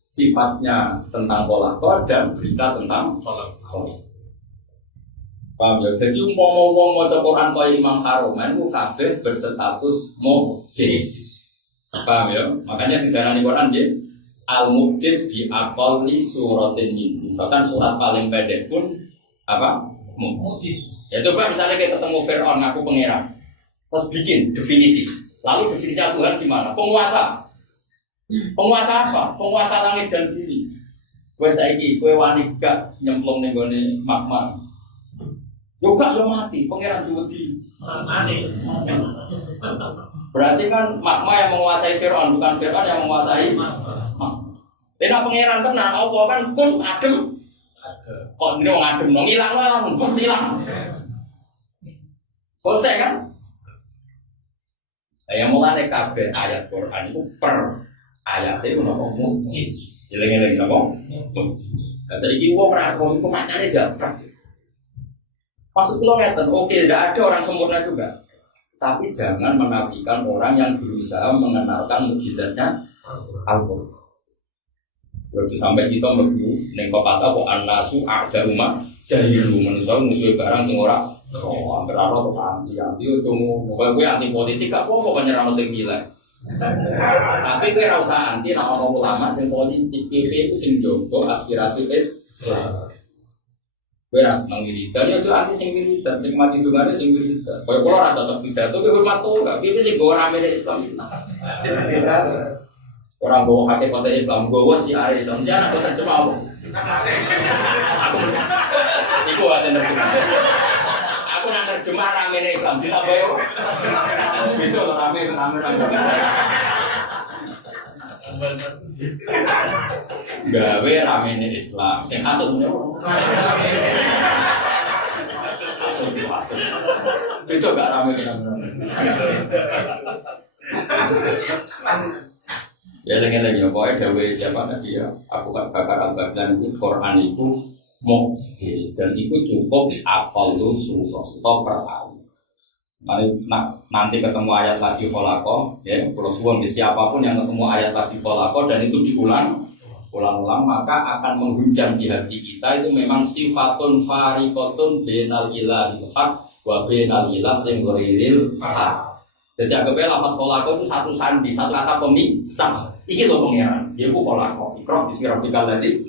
sifatnya tentang pola dan berita tentang pola. Paham ya? Jadi umpama wong maca Quran kaya Imam Haromen ku kabeh berstatus mukjiz. Paham ya? Makanya sejarah Quran nggih al-mukjiz bi aqalli suratin min. Bahkan surat paling pendek pun apa? Mukjiz. Ya coba misalnya kita ketemu Fir'aun ngaku pangeran. Terus bikin definisi. Lalu definisi Tuhan gimana? Penguasa. Penguasa apa? Penguasa langit dan bumi. Kowe saiki kowe wani gak nyemplung ning gone magma. Yo gak yo mati, pangeran Juwedi. Mati. Berarti kan magma yang menguasai Fir'aun, bukan Fir'aun yang menguasai magma. Benar pangeran tenan, apa kan kun adem. Kok ndro ngadem no ngilang lah, mesti hilang. Selesai kan? Yang mulane kabeh ayat Quran itu per ayat itu nopo mukjiz. Jeleng-jeleng nopo? Mukjiz. Lah saiki wong ora kok iku macane dapat. Maksud lo ngeten, oke, tidak ada orang sempurna juga. Tapi jangan menafikan orang yang berusaha mengenalkan mukjizatnya Al-Quran. Lalu sampai kita lebih nengkau kata kok an-nasu ada rumah jadi manusia musuh barang sing ora. Oh, hampir apa terus anti cuma gue anti politik apa penyerang sing nilai. Tapi gue rasa anti nak ngomong ulama sing politik itu sing jogo aspirasi Islam. Gue rasa mengiritan, ya anti sing wiridan, sing mati dungane sing wiridan. Kayak kalau rata tetap pidato, gue hormat tuh, gak? Gue sih gue rame dari Islam. Orang bawa hati kota Islam, gue si Ari Islam, si anak terjemah apa? Aku, iku ada terjemah. Aku nak terjemah rame dari Islam, ditambah ya? Bisa loh rame. Gawe ramene Islam sing hasud nyowo. Hasud. Itu gak rame kan. Ya lagi pokoknya dawe siapa tadi ya. Aku bakar al-Baghdadi itu Quran itu mukjiz dan itu cukup apal lu surah atau perang. Nanti ketemu ayat lagi kolako, ya, kalau suwon siapapun yang ketemu ayat lagi kolako dan itu diulang, maka akan menghujam di hati kita itu memang sifatun farikotun benal ilahil haq wa benal ilah sing ghairil haq. Jadi anggapnya lafaz kolako itu satu sandi, satu kata pemisah. Iki loh pangeran, dia ku kolako, ikroh disfirafikal tadi.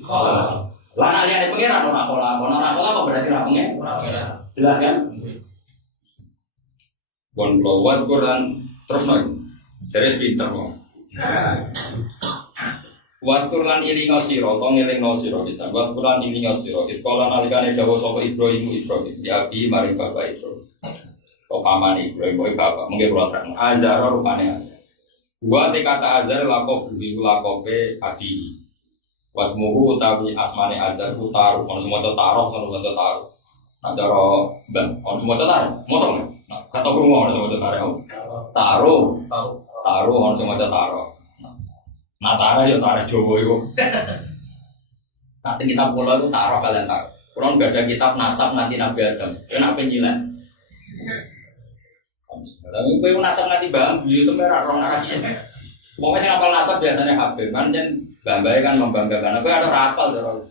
Lah nak lihat pangeran orang kolako berarti orang pangeran. Jelas kan? Bon lawat Quran terus lagi dari pinter kok. Wat Quran ilinga sira, tong ilingno sira bisa. Wat Quran ilinga sira. Iskola nalikane dawuh sapa Ibrahim di abi maring bapak Ibrahim. Kok pamane Ibrahim boy bapak mungkin kula terang Azar rupane Azar. Wa te kata Azar lakob budi lakobe adi. Wasmuhu utawi asmane Azar ku taruh ono semoco taruh ono semoco taruh. Adaro ben ono semoco taruh. Mosok nah kata krungu ono semoco taruh. Taruh ono semoco taruh. Nah taruh yo taruh Jawa iku. Nanti kitab kula itu taruh kalian taruh. Kurang gak ada kitab nasab nanti Nabi Adam. Kenapa nyilat? Tapi kau nasab nanti bang, beliau itu merah orang arahnya. Pokoknya sih ngapal nasab biasanya Habib kan dan bambai kan membanggakan. Aku ada rapal terus.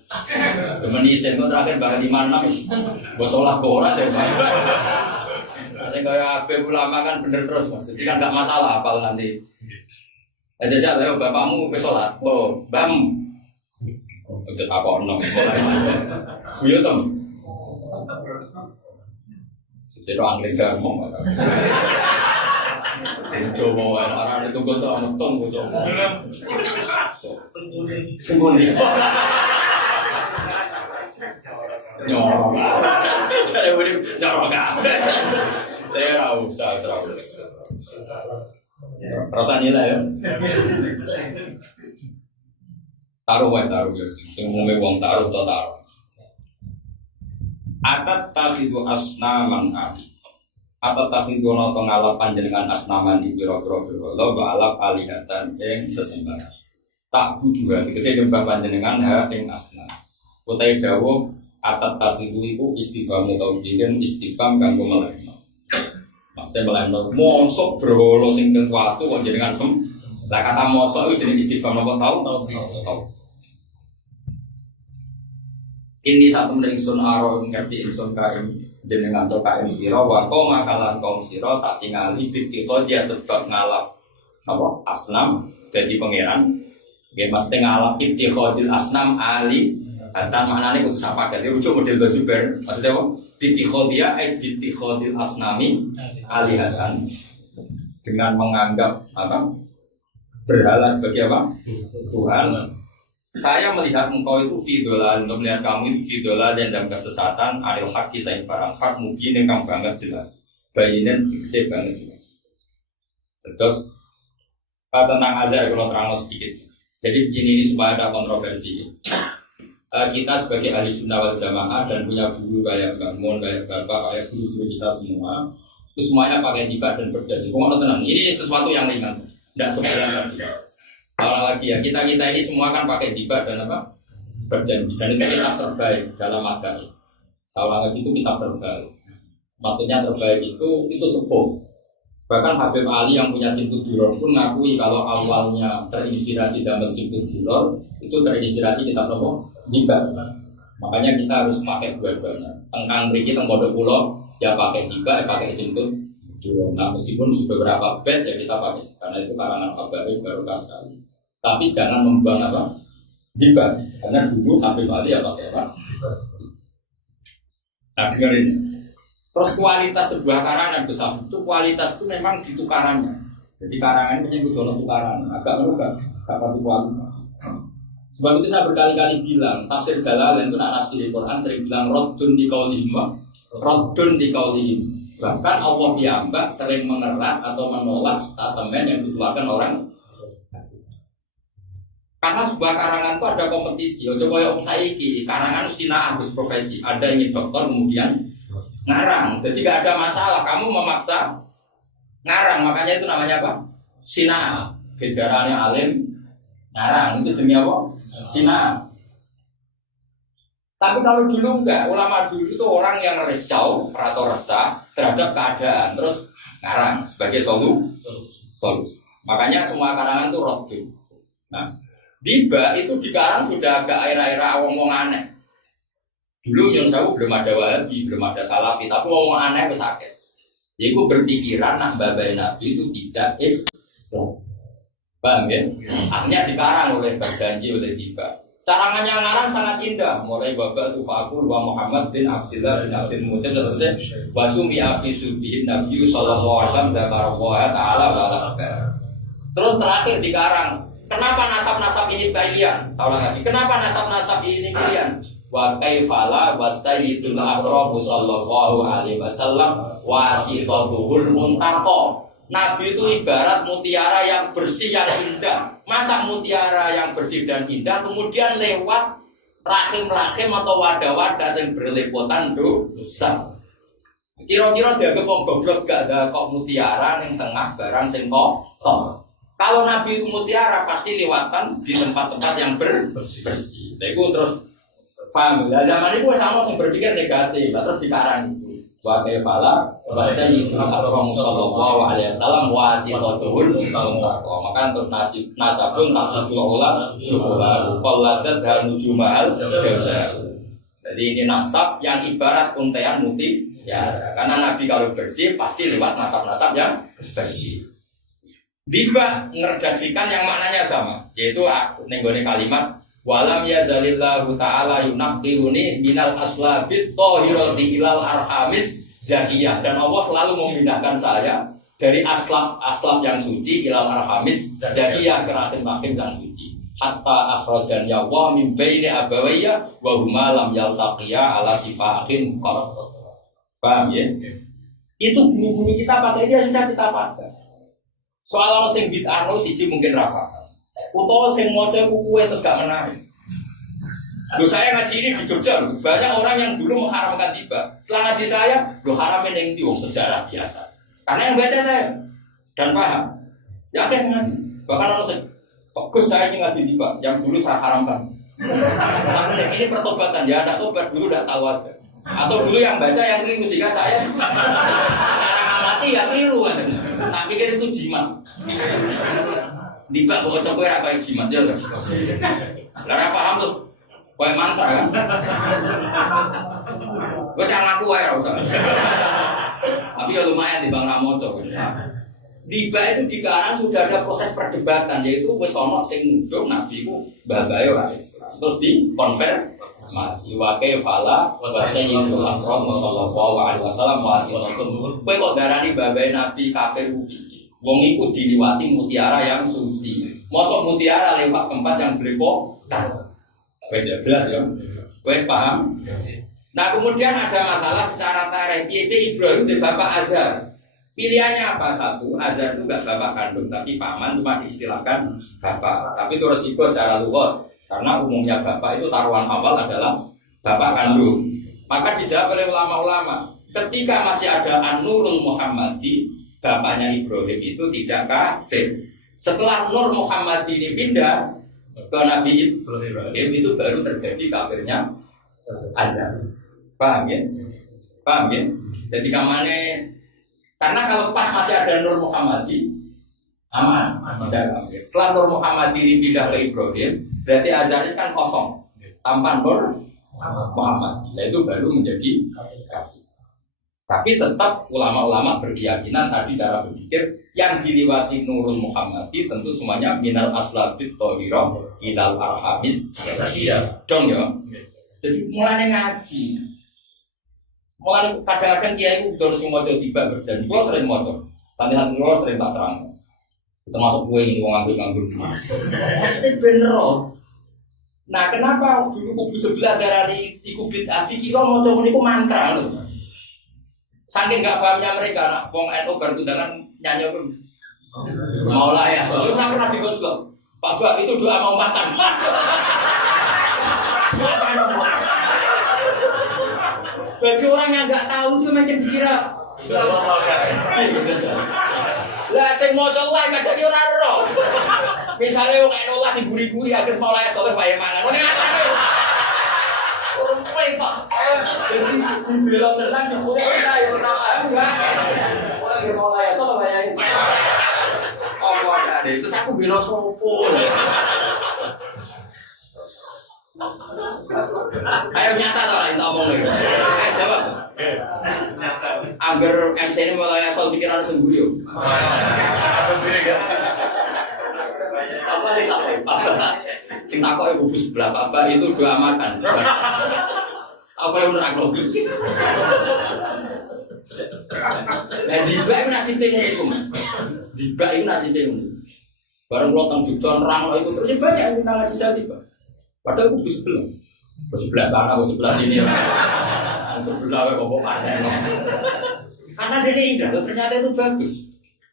Menisen kau terakhir bahkan di mana? Bosolah borat ya. Nanti kayak Habib ulama kan bener terus mas. Jadi kan gak masalah apal nanti. Aja aja bapakmu ke sholat. Oh bam. Udah tak kono. Iya tem. Jadi orang Anglikan mau nggak? Coba orang itu gue tuh anak tong gue coba. Sembunyi. Nyorok. Jadi udah nyorok kan? Saya rawu, saya rawu. Perasaan nilai ya. Taruh ya. Umumnya uang taruh atau taruh. Atat tafidu asnaman ali. Atat tafidu noto ngalap panjenengan asnaman di biro-biro lo balap alihatan yang sesembaran. Tak butuh ketika jumpa panjenengan yang asnam. Kutai jawab atat tafidu itu istifham atau bikin istifham kanggo melehno. Maksudnya melehno mosok berholo sing sesuatu kok jenengan sem. Lah kata mosok itu jenis istifham apa tahu. Ini satu meneng sun aro ngerti insun kain jenengan to kain sira wa koma kalan kaum sira tak tingali bitiko dia sebab ngalap apa asnam jadi pangeran nggih mesti ngalap bitikoil asnam ali kata maknane kudu sapagat rujuk model Basuber maksudnya apa bitiko dia bitikoil asnami alihatan dengan menganggap apa berhala sebagai apa Tuhan. Saya melihat engkau itu fidola, untuk melihat kamu itu fidola dan dalam kesesatan adil haki saya barang hak mungkin yang kamu banget jelas bayinan dikse banget jelas. Terus tentang azar kalau terang sedikit. Jadi begini ini supaya ada kontroversi. Kita sebagai ahli sunnah wal jamaah dan punya guru kayak Mbak Mon, kayak Bapak, kayak guru-guru kita semua itu semuanya pakai hibah dan berjanji. Kok tenang, ini sesuatu yang ringan, tidak seberat tadi. Kalau lagi ya kita ini semua kan pakai hibah dan apa berjanji dan itu kita terbaik dalam agama. Kalau lagi itu kita terbaik. Maksudnya terbaik itu sepuh. Bahkan Habib Ali yang punya Simtud Duror pun ngakui kalau awalnya terinspirasi dalam Simtud Duror itu terinspirasi kita tahu hibah. Makanya kita harus pakai dua-duanya. Tentang beriki tentang Pondok Pulau ya pakai hibah, ya pakai Simtud Duror. Nah meskipun beberapa bed ya kita pakai karena itu karangan Habib baru sekali. Tapi jangan membuang apa hibah karena dulu Habib Ali ya pakai apa. Nah dengerin. Terus kualitas sebuah karangan besar itu kualitas itu memang di tukarannya. Jadi karangan punya kudono tukaran agak merubah dapat kualitas. Sebab itu saya berkali-kali bilang tafsir Jalalain itu nak nafsir Quran sering bilang roddun di qaulihim roddun di qaulihim. Bahkan Allah piyambak sering mengerat atau menolak statement yang dikeluarkan orang. Karena sebuah karangan itu ada kompetisi. Coba yang saiki karangan sina harus profesi. Ada yang dokter kemudian ngarang. Jadi gak ada masalah. Kamu memaksa ngarang. Makanya itu namanya apa? Sina. Bedarannya alim ngarang. Itu demi apa? Sina. Tapi kalau dulu enggak. Ulama dulu itu orang yang resau atau resah terhadap keadaan. Terus ngarang sebagai solusi. Makanya semua karangan itu roddun. Nah. Tiba itu dikarang sudah agak air-air ngomong aneh. Dulu Nyun Sewu belum ada Wahabi, belum ada Salafi, tapi ngomong aneh itu sakit. Yaitu berpikiran nak babai Nabi itu tidak Islam. Paham ya? Akhirnya dikarang oleh berjanji oleh Tiba. Carangannya ngarang sangat indah. Mulai babak Tufakul wa Muhammad bin Abdillah bin Abdil Mutin selesai. Wasumi afi subihin Nabi sallallahu alaihi wasallam zakarallaha ta'ala wa terus terakhir dikarang. Kenapa nasab-nasab ini kalian? Salah lagi. Kenapa nasab-nasab ini kalian? wa kaifala wa sayyidul akram sallallahu alaihi wasallam wasitatul muntaqa. Nabi itu ibarat mutiara yang bersih yang indah. Masa mutiara yang bersih dan indah kemudian lewat rahim-rahim atau wadah-wadah yang berlepotan dosa. Kira-kira dianggap wong goblok gak ada kok mutiara yang tengah barang sing kotor. Kalau Nabi itu mutiara pasti lewatan di tempat-tempat yang bersih. Nah, itu terus paham. Lah zaman itu sama sing berpikir negatif, terus dikarang itu. Wa kaifala wa sayyidul akram sallallahu alaihi wasallam wasitatul muntaqa. Maka terus nasabun tasabul ula juhula qalladat hal nujumal jazaa. Jadi ini nasab yang ibarat untaian mutiara. Karena Nabi kalau bersih pasti lewat nasab-nasab yang bersih. Diba ngerjaksikan yang maknanya sama, yaitu nenggone kalimat walam yazalillahu ta'ala yunaqiruni minal aslabit tohiroti ilal arhamis zakiyah. Dan Allah selalu memindahkan saya dari aslab yang suci ilal arhamis zakiyah ke rahim-rahim yang suci. Hatta akhrajan ya Allah min baini abawayya wa huma lam yaltaqiya ala sifahin qad. Paham ya? Itu guru-guru kita pakai dia sudah kita pakai. Soal sing bid'ah no siji mungkin rafa. Utawa sing maca kuwe terus gak menarik. Loh saya ngaji ini di Jogja loh. Banyak orang yang dulu mengharamkan tiba. Setelah ngaji saya, loh haramin yang diwong sejarah biasa. Karena yang baca saya dan paham. Ya akhirnya ngaji. Bahkan orang saya, Gus saya ingin ngaji tiba. Yang dulu saya haramkan. Tapi ini pertobatan ya. Tidak tobat dulu tidak tahu aja. Atau dulu yang baca yang keliru sehingga saya cara ngamati ya keliru kan. Tak pikir itu jimat. Tiba pokoknya gue rakyat jimat ya. Lara paham terus. Kau mantra kan? Gue yang ngaku aja usah. Tapi ya lumayan di Bang Ramojo. Tiba itu di Karang sudah ada proses perdebatan, yaitu wis ono sing nuduh Nabi ku babae ora Islam. Terus dikonfirmasi wa kaifala wa sayyidul akram sallallahu alaihi wasallam wasitun. Kowe kok darani babae Nabi kafir iki. Wong iku diliwati mutiara yang suci. Mosok mutiara lewat tempat yang belepotan. Wes ya jelas ya. Wes paham? Nah, kemudian ada masalah secara tarikh. Ibrahim di bapak Azhar. Pilihannya apa? Satu, Azhar itu enggak bapak kandung, tapi paman cuma diistilahkan bapak. Tapi itu resiko secara lugat. Karena umumnya bapak itu taruhan awal adalah bapak kandung. Maka dijawab oleh ulama-ulama, ketika masih ada An-Nurul Muhammadi, bapaknya Ibrahim itu tidak kafir. Setelah Nur Muhammadi ini pindah ke Nabi Ibrahim, itu baru terjadi kafirnya Azhar. Paham ya? Paham ya? Jadi kamane, karena kalau pas masih ada Nur Muhammadi, aman, tidak kafir. Setelah Nur Muhammadi ini pindah ke Ibrahim, berarti Azhar ini kan kosong, tanpa Nur Muhammadi. Nah itu baru menjadi kafir. Tapi tetap ulama-ulama berkeyakinan tadi cara berpikir yang diliwati Nurul Muhammadi tentu semuanya minal aslabit tohirah ilal arhamis. Iya, dong ya. Jadi mulai ngaji. Mulai kadang-kadang kiai itu udah semua tiba berjanji. Kalau sering motor, santai-santai kalau sering tak terang. Termasuk gue ini mau nganggur-nganggur. Maksudnya bener. Nah kenapa dulu kubu sebelah darah di kubit adi kira mau coba niku mantra loh. Saking gak pahamnya mereka, nak wong NU bertundangan nyanyi pun maulah ya. Terus aku nanti konsul, Pak Bak itu doa mau makan. Bagi orang yang nggak tahu itu macam dikira. Lah, saya mau coba nggak jadi orang roh. Misalnya wong NU lah diburi-buri akhir maulah ya soleh bayar mana? Pak. Jadi belok terang di kulit kita yang pertama enggak. Orang yang mau layak sama layak. Oh, ada itu aku belok sopo. Ayo nyata toh lah kita omong lagi. Ayo jawab. Agar MC ini mulai asal pikiran sendiri. Apa nih tak? Sing takok ibu sebelah bapak itu doa makan. Apa yang menerang logik? Nah, dibak itu nasibnya itu, dibak itu nasibnya itu. Barang kalau tentang jujuan rang itu terus banyak yang kita ngaji saya tiba. Padahal kubu sebelah. Sebelah sana, sebelah sini. Sebelah kok panen. Karena dia indah, ternyata itu bagus.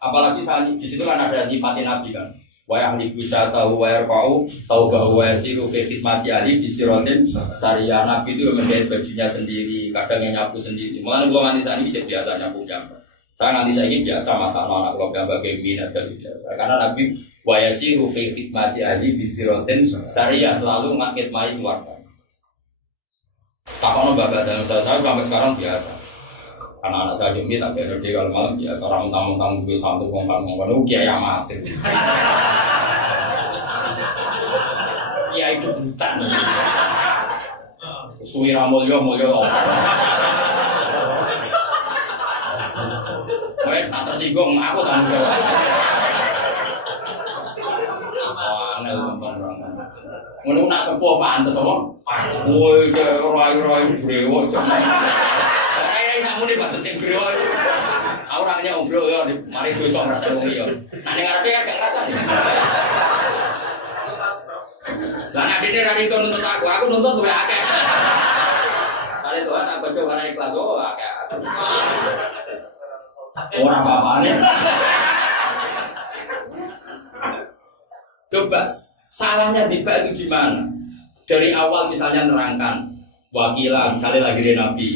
Apalagi saat di situ kan ada sifatnya Nabi kan. Wa yahli wisata wa yarfa'u taubahu wa yasiru fi khidmati ali bi siratin sariyah. Nabi itu menjahit bajunya sendiri, kadang yang nyapu sendiri. Mulane kula nganti sakniki biasa nyapu jambak. Saya nganti saiki biasa masak anak kula jambak minat dan biasa. Karena Nabi wa yasiru fi khidmati ali bi siratin sariyah selalu ngkhidmati keluarga. Takono bapak dan saya sampai sekarang biasa. Karena anak saya ini tak ada kalau malam ya orang tamu-tamu gue satu kongkang ngomong kiai amatir, kiai kebutan, suwira mulio. Wes tak tersinggung aku tanggung jawab. Angel teman-teman. Ngono nak sepuh pantes apa? Woi, rai-rai brewok. Kamu nih bahasa sing bro, orangnya bro ya, mari dosa merasa wong ya. Nah ning ngarepe agak ngrasa nih. Lah nek dene ra iso nuntut aku nuntut luwih akeh. Sale Tuhan tak bojo karena ikhlas akeh. Ora apa-apane. Coba salahnya Tiba itu gimana? Dari awal misalnya nerangkan wakilan, misalnya lagi Nabi.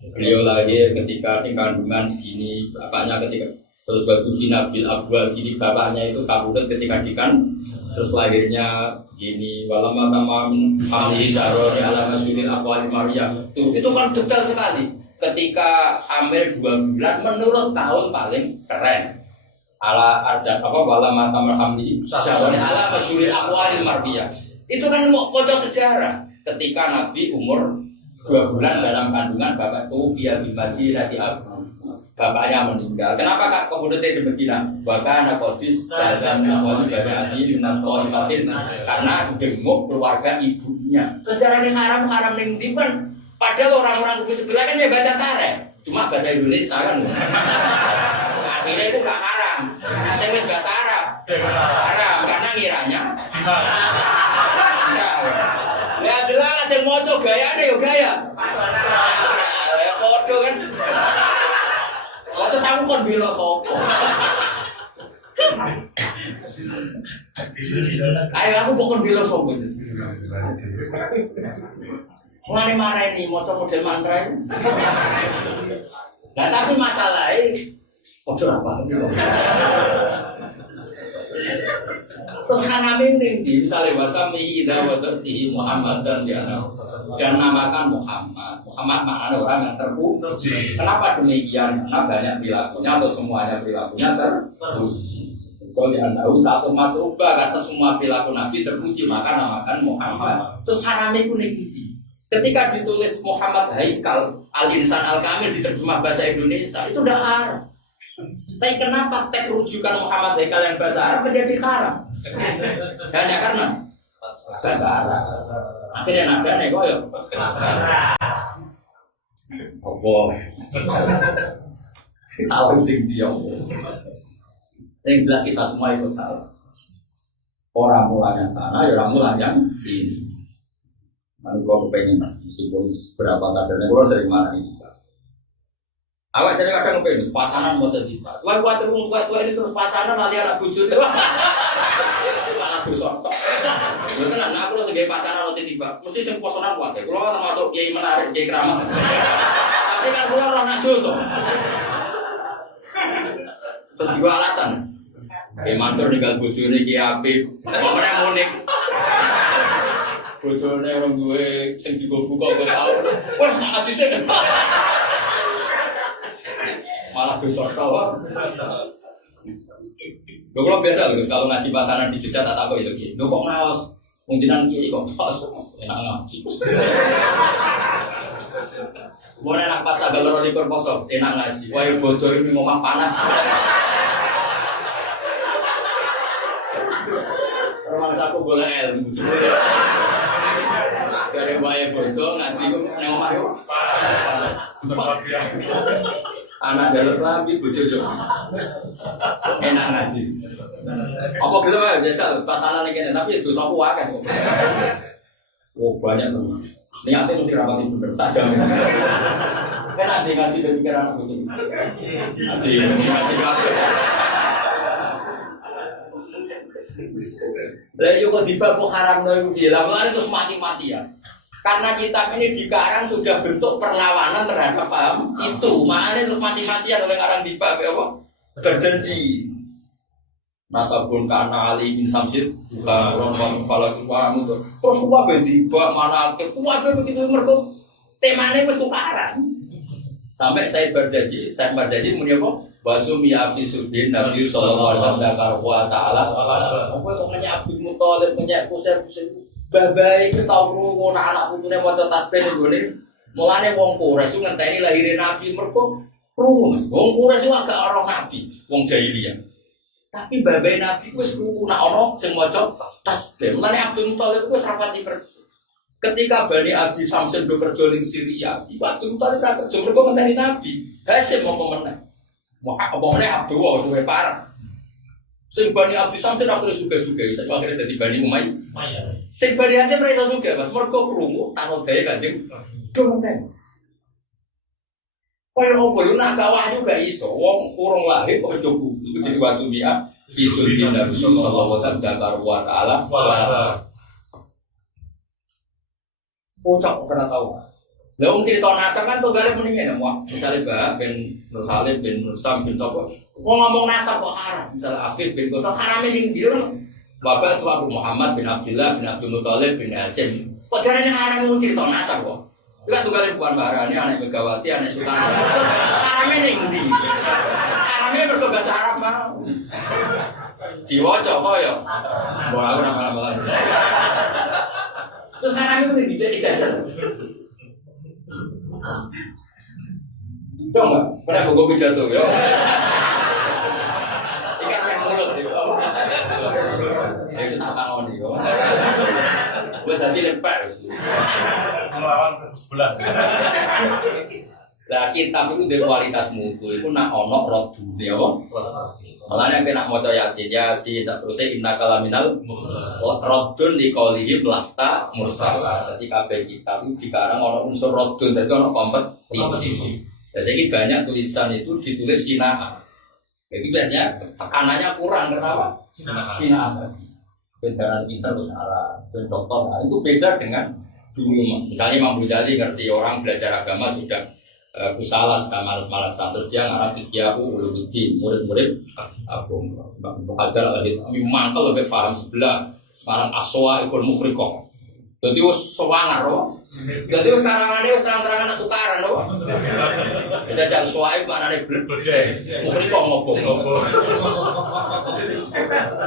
Beliau lahir ketika di kandungan segini, bapaknya ketika terus waktu Sinabil Abwal gini, bapaknya itu kabudut ketika dikan, terus lahirnya gini, walama tamam hamil saroni ala masyuril aqwali Maryam. Itu kan detail sekali. Ketika hamil 2 bulan menurut tahun paling keren. Ala arjat apa walama tamam hamil saroni ala masyuril aqwali Maryam. Itu kan mau sejarah. Ketika Nabi umur 2 bulan dalam kandungan bapak Tufiyah di Madinah di Abu. Bapaknya meninggal. Kenapa kak kemudian di Madinah? Bahkan kodis dan awal dari Adi Nato Ifatin karena denguk keluarga ibunya. Terus darah ini haram ning dipan. Padahal orang-orang kubu sebelah kan ya baca tareh. Cuma bahasa Indonesia kan. Akhirnya itu gak haram. Saya wis bahasa Arab. Haram karena ngiranya. Ya adalah sing moco gayane yo gaya. Ya padha kan. Kok tahu kon bela sapa? Ayo aku pokon bela sapa. Mulane marani moco model mantra itu. Lah tapi masalahe padha apa? Terus kami ini misalnya wasami ida waterti Muhammad dan namakan Muhammad maknanya orang yang terpuji. Kenapa demikian? Karena banyak perilakunya atau semuanya perilakunya terpuji. Kalau diandau satu matubah kata semua perilaku Nabi terpuji maka namakan Muhammad. Terus kami pun ikuti. Ketika ditulis Muhammad Haikal Al-Insan Al-Kamil diterjemah bahasa Indonesia itu udah haram. Tapi kenapa teks rujukan Muhammad Haikal yang bahasa Arab menjadi haram? Hanya karena bahasa Arab. Akhirnya nadanya kok ya. Allah. Salah sing dia. Yang jelas kita semua ikut salah. Orang mulai yang sana, ya orang mulai yang sini. Lalu gua kepengen meskipun berapa kadarnya gua dari mana ini. Awak jadi kadang kepengen pasangan mau terlibat. Tuan terung tua ini terus pasangan nanti anak bujur. Malah busok. Lu tenang, aku lo sebagai pasangan nanti tiba. Mesti sing posonan kuat ya. Kalau termasuk kiai menarik, kiai keramat. Tapi kan gua orang nak dosa. Terus dua alasan. Kiai Mansur tinggal bujur ini kiai Apip. Pokoknya unik. Bujurnya orang gue yang dibuka gue tahu. Wah tak kasih sih. Malah dosa kau. Gue kalau biasa loh, kalau ngaji pasangan di Jogja tak tahu itu sih. Gue kok ngawas, mungkinan kiai kok pas enak ngaji. Gue enak pas tanggal loro likur kosong, enak ngaji. Wah bodoh ini ngomong panas. Rumah saku boleh ilmu. Dari waya bodoh ngaji gue ngomong ayo. Anak jalur lagi bodoh juga. Enak ngaji. Apa belum aja jajal pasangan ini tapi itu sapu wakan. Oh banyak tuh. Niatnya itu dirapati bener, tak jamin. Kan ada ngaji dari pikiran aku ini. Ngaji kafe. Lah yo kok dibab haram no iku piye? Lah mulane terus mati-matian. Karena kitab ini dikarang sudah bentuk perlawanan terhadap paham itu. Makanya terus mati-matian oleh karang dibab apa? Berjanji. Nasabun kana Ali bin Samsid bukan orang falak paham itu. Terus kuwabe dibab mana ke kuwabe begitu mergo temane wis tukaran. Sampai saya berjanji muni apa? Wasumi Abdi Sudin Nabi sallallahu alaihi wasallam wa taala. Apa kok nanya Abdul Muthalib nanya kusir-kusir. Babai iki tau krungu anak putune maca tasbih nggone. Mulane wong Quraisy ngenteni lahire Nabi mergo krungu. Wong Quraisy agak ora Nabi, wong jahiliyah. Tapi babai Nabi wis krungu nek ana sing maca tasbih. Mulane Abdul Muthalib wis rapati kerja. Ketika Bani Abdi Samsin do kerja ning Syria, iku Abdul Muthalib ra kerja mergo ngenteni Nabi. Hasim apa meneh? Maka omongane Abdul suwe parah. Sing Bani Abdi Samsin akhire suga-suga, iso akhire dadi Bani Umayyah. Sing Bani Hasyim ra iso suga, Mas, mergo krungu takon gawe Kanjeng Donten. Kaya opo yo nak wahyu gak iso, wong urung lahir kok wis do iku dadi wasumia bisul Nabi sallallahu alaihi wasallam wa taala. Pocok ora tau. Lah wong cerita nasab kan to gale mendingan wah, misale Mbak bin Nur Salim bin Nur Sam bin sapa. Wong ngomong nasab kok haram, misale Afif bin Qusay harame ning ndi lho. Bapak tua Muhammad bin Abdullah bin Abdul Muthalib bin Hasyim. Kok jarane haram wong cerita nasab kok. Iku kan tunggal Puan Maharani, anak Megawati, anak Sultan. Harame ning ndi? Harame mergo bahasa Arab mau. Diwaca kok ya. Mbok aku nama-nama. Terus harame ku dijajal. Coba, pernah buku pidato ya. Ikan yang mulut itu. Ya itu tak sanggup nih. Gue hasilnya pers. Melawan sebelah. Lah kitab itu dari kualitas mutu itu nak onok rodu ya, malah yang kena motor yasin tak terusnya inna kalaminal rodun di kolihim lasta mursala. Jadi kabeh kitab itu dikarang orang unsur rodun, jadi orang kompetisi. Biasanya banyak tulisan itu ditulis sinaan. Jadi biasanya tekanannya kurang kenapa? Sinaan. Kendaraan pintar terus arah, dokter itu beda dengan dulu mas. Misalnya Imam Ghazali ngerti orang belajar agama sudah kusala sudah malas-malasan terus dia ngarang Ihyahu Ulumuddin murid-murid aku belajar lagi kami mangkel lebih paham sebelah sekarang aswa ikut mukhriqah jadi us sewangar loh jadi us karangannya us terang-terangan tukaran loh kita jangan suaib mana nih mukhriqah ngobong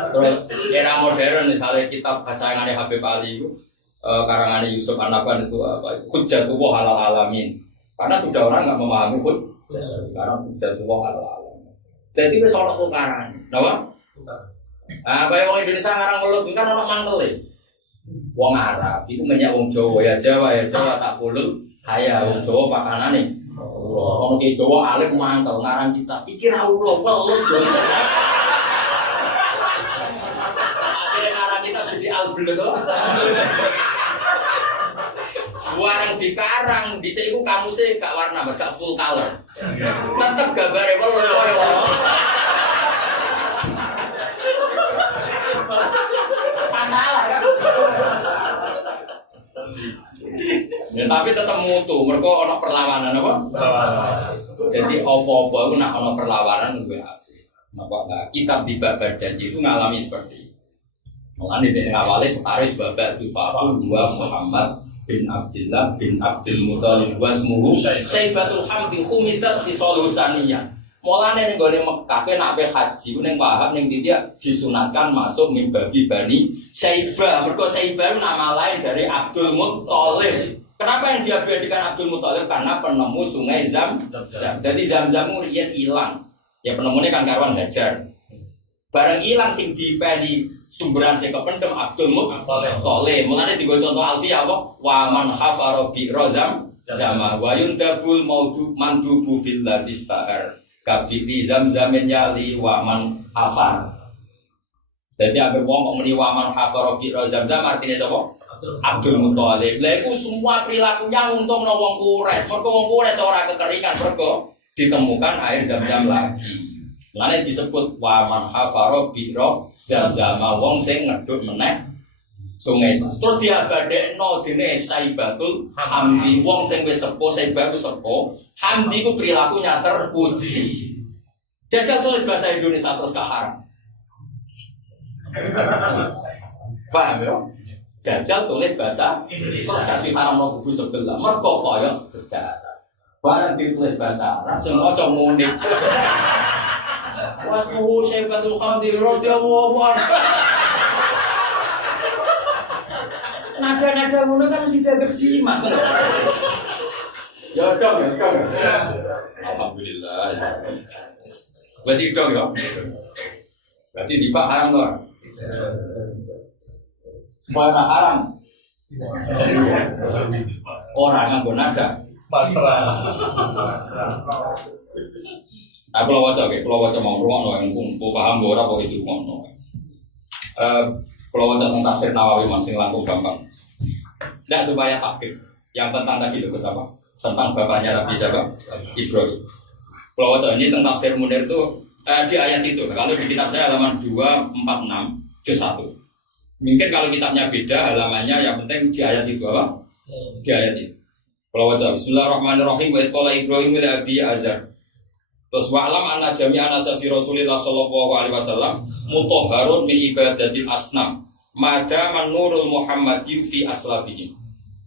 terus era modern misalnya kitab kasayangannya Habib Ali itu karangannya Yusuf Anaban itu apa Hujjatullah halal alamin. Karena sudah orang nggak memahami pun, sekarang sudah tua halal. Jadi itu soal tukaran, kenapa? Nah, kayak orang Indonesia ngarang mulut, kan orang mantel ya. Wong Arab itu banyak wong Jawa ya Jawa tak kulul, kaya wong Jawa pakanan nih. Orang ke Jawa alim mantel ngarang kita, pikir Allah pelut. Akhirnya ngarang kita jadi albel itu. Warang dikarang, di sini kamu sih gak warna, mas gak full color. Tetap gambarnya kalau masalah kan? Ya, tapi tetap mutu, mereka ada perlawanan apa? Jadi apa-apa itu nak ada perlawanan juga. Nah, kitab di Babar Janji itu ngalami seperti itu. Mulanya di awalnya setaris Babar Dufaru dua Muhammad bin Abdullah bin Abdul Muthalib wasmuhu Saibatul Hamdi Khumidat Khisalul Saniyah. Mulane ning gone Mekah nek ape haji ning Wahab ning dia disunatkan masuk mimbabi Bani Saibah. Mergo Saibah nama lain dari Abdul Muthalib. Kenapa yang diabadikan Abdul Muthalib? Karena penemu sungai Zam-Zam. Jadi Zam-Zam riyen ilang. Ya penemunya kan karuan Hajar. Bareng ilang sing dipeli sumberan sing kependem Abdul Muthalib. Mulane digo contoh alfiah apa? Wa man hafara bi rozam zama wa yundabul maudu mandubu bil ladistahar kabiri zamzamin yali wa man hafar. Jadi ambil wong kok muni wa man hafara bi rozam zam artinya apa? Abdul Muthalib. Lha iku semua perilakunya untung no wong Quraisy. Mergo wong Quraisy ora kekeringan mergo ditemukan air Zam-Zam lagi. Lane disebut wa man hafara bi'ra Zam-Zam, wong sing ngedhut meneh sungai. Terus diabadekno dene Saibatul Hamdi, wong sing wis sepuh, Saibah wis sepuh. Hamdi ku perilakunya terpuji. Jajal tulis bahasa Indonesia terus haram. Paham ya? Jajal tulis bahasa Indonesia terus kasih haram no kubu sebelah. Mergo kaya sejarah. Barang ditulis bahasa Arab sing maca munik. Wasmu Saibatul Hamdi radhiyallahu anhu. Nada-nada ngono kan mesti berjimat. Ya dong ya. Alhamdulillah. Wes itu ya. Berarti di Pak haram toh? Semua haram. Orang nganggo nada. Aku kalau waca mau rumah yang kumpul paham ora kok itu ngono. Kalau waca tentang tafsir Nawawi masing langsung gampang. Tidak supaya takdir yang tentang tadi itu apa? Tentang bapaknya Nabi siapa? Ibrahim. Kalau waca ini tentang tafsir Munir itu di ayat itu. Kalau di kitab saya halaman 246 juz 1. Mungkin kalau kitabnya beda halamannya, yang penting di ayat itu apa? Di ayat itu. Kalau waca Bismillahirrahmanirrahim wa qala Ibrahim li abi Azar. Terus wa'lam anna jami'an asasi Rasulillah sallallahu alaihi wasallam mutahharun min ibadatil asnam. Mada manurul Muhammadiyyu fi aslabihim.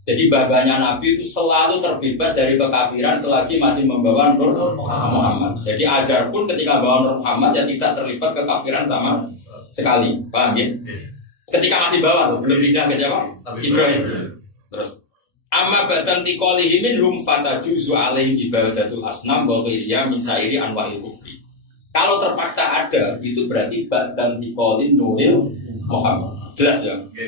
Jadi babanya Nabi itu selalu terbebas dari kekafiran selagi masih membawa nur Muhammad. Jadi Azhar pun ketika bawa nur Muhammad ya tidak terlibat kekafiran sama sekali. Paham ya? Ketika masih bawa belum pindah ke siapa? Ibrahim. Terus amma ba'dan tiqalihi minhum fatajuzu alaihim ibadatul asnam wa ghayriha min sa'iri anwa'il kufri. Kalau terpaksa ada itu berarti ba'dan tiqalin nuril Muhammad. Jelas ya? Oke.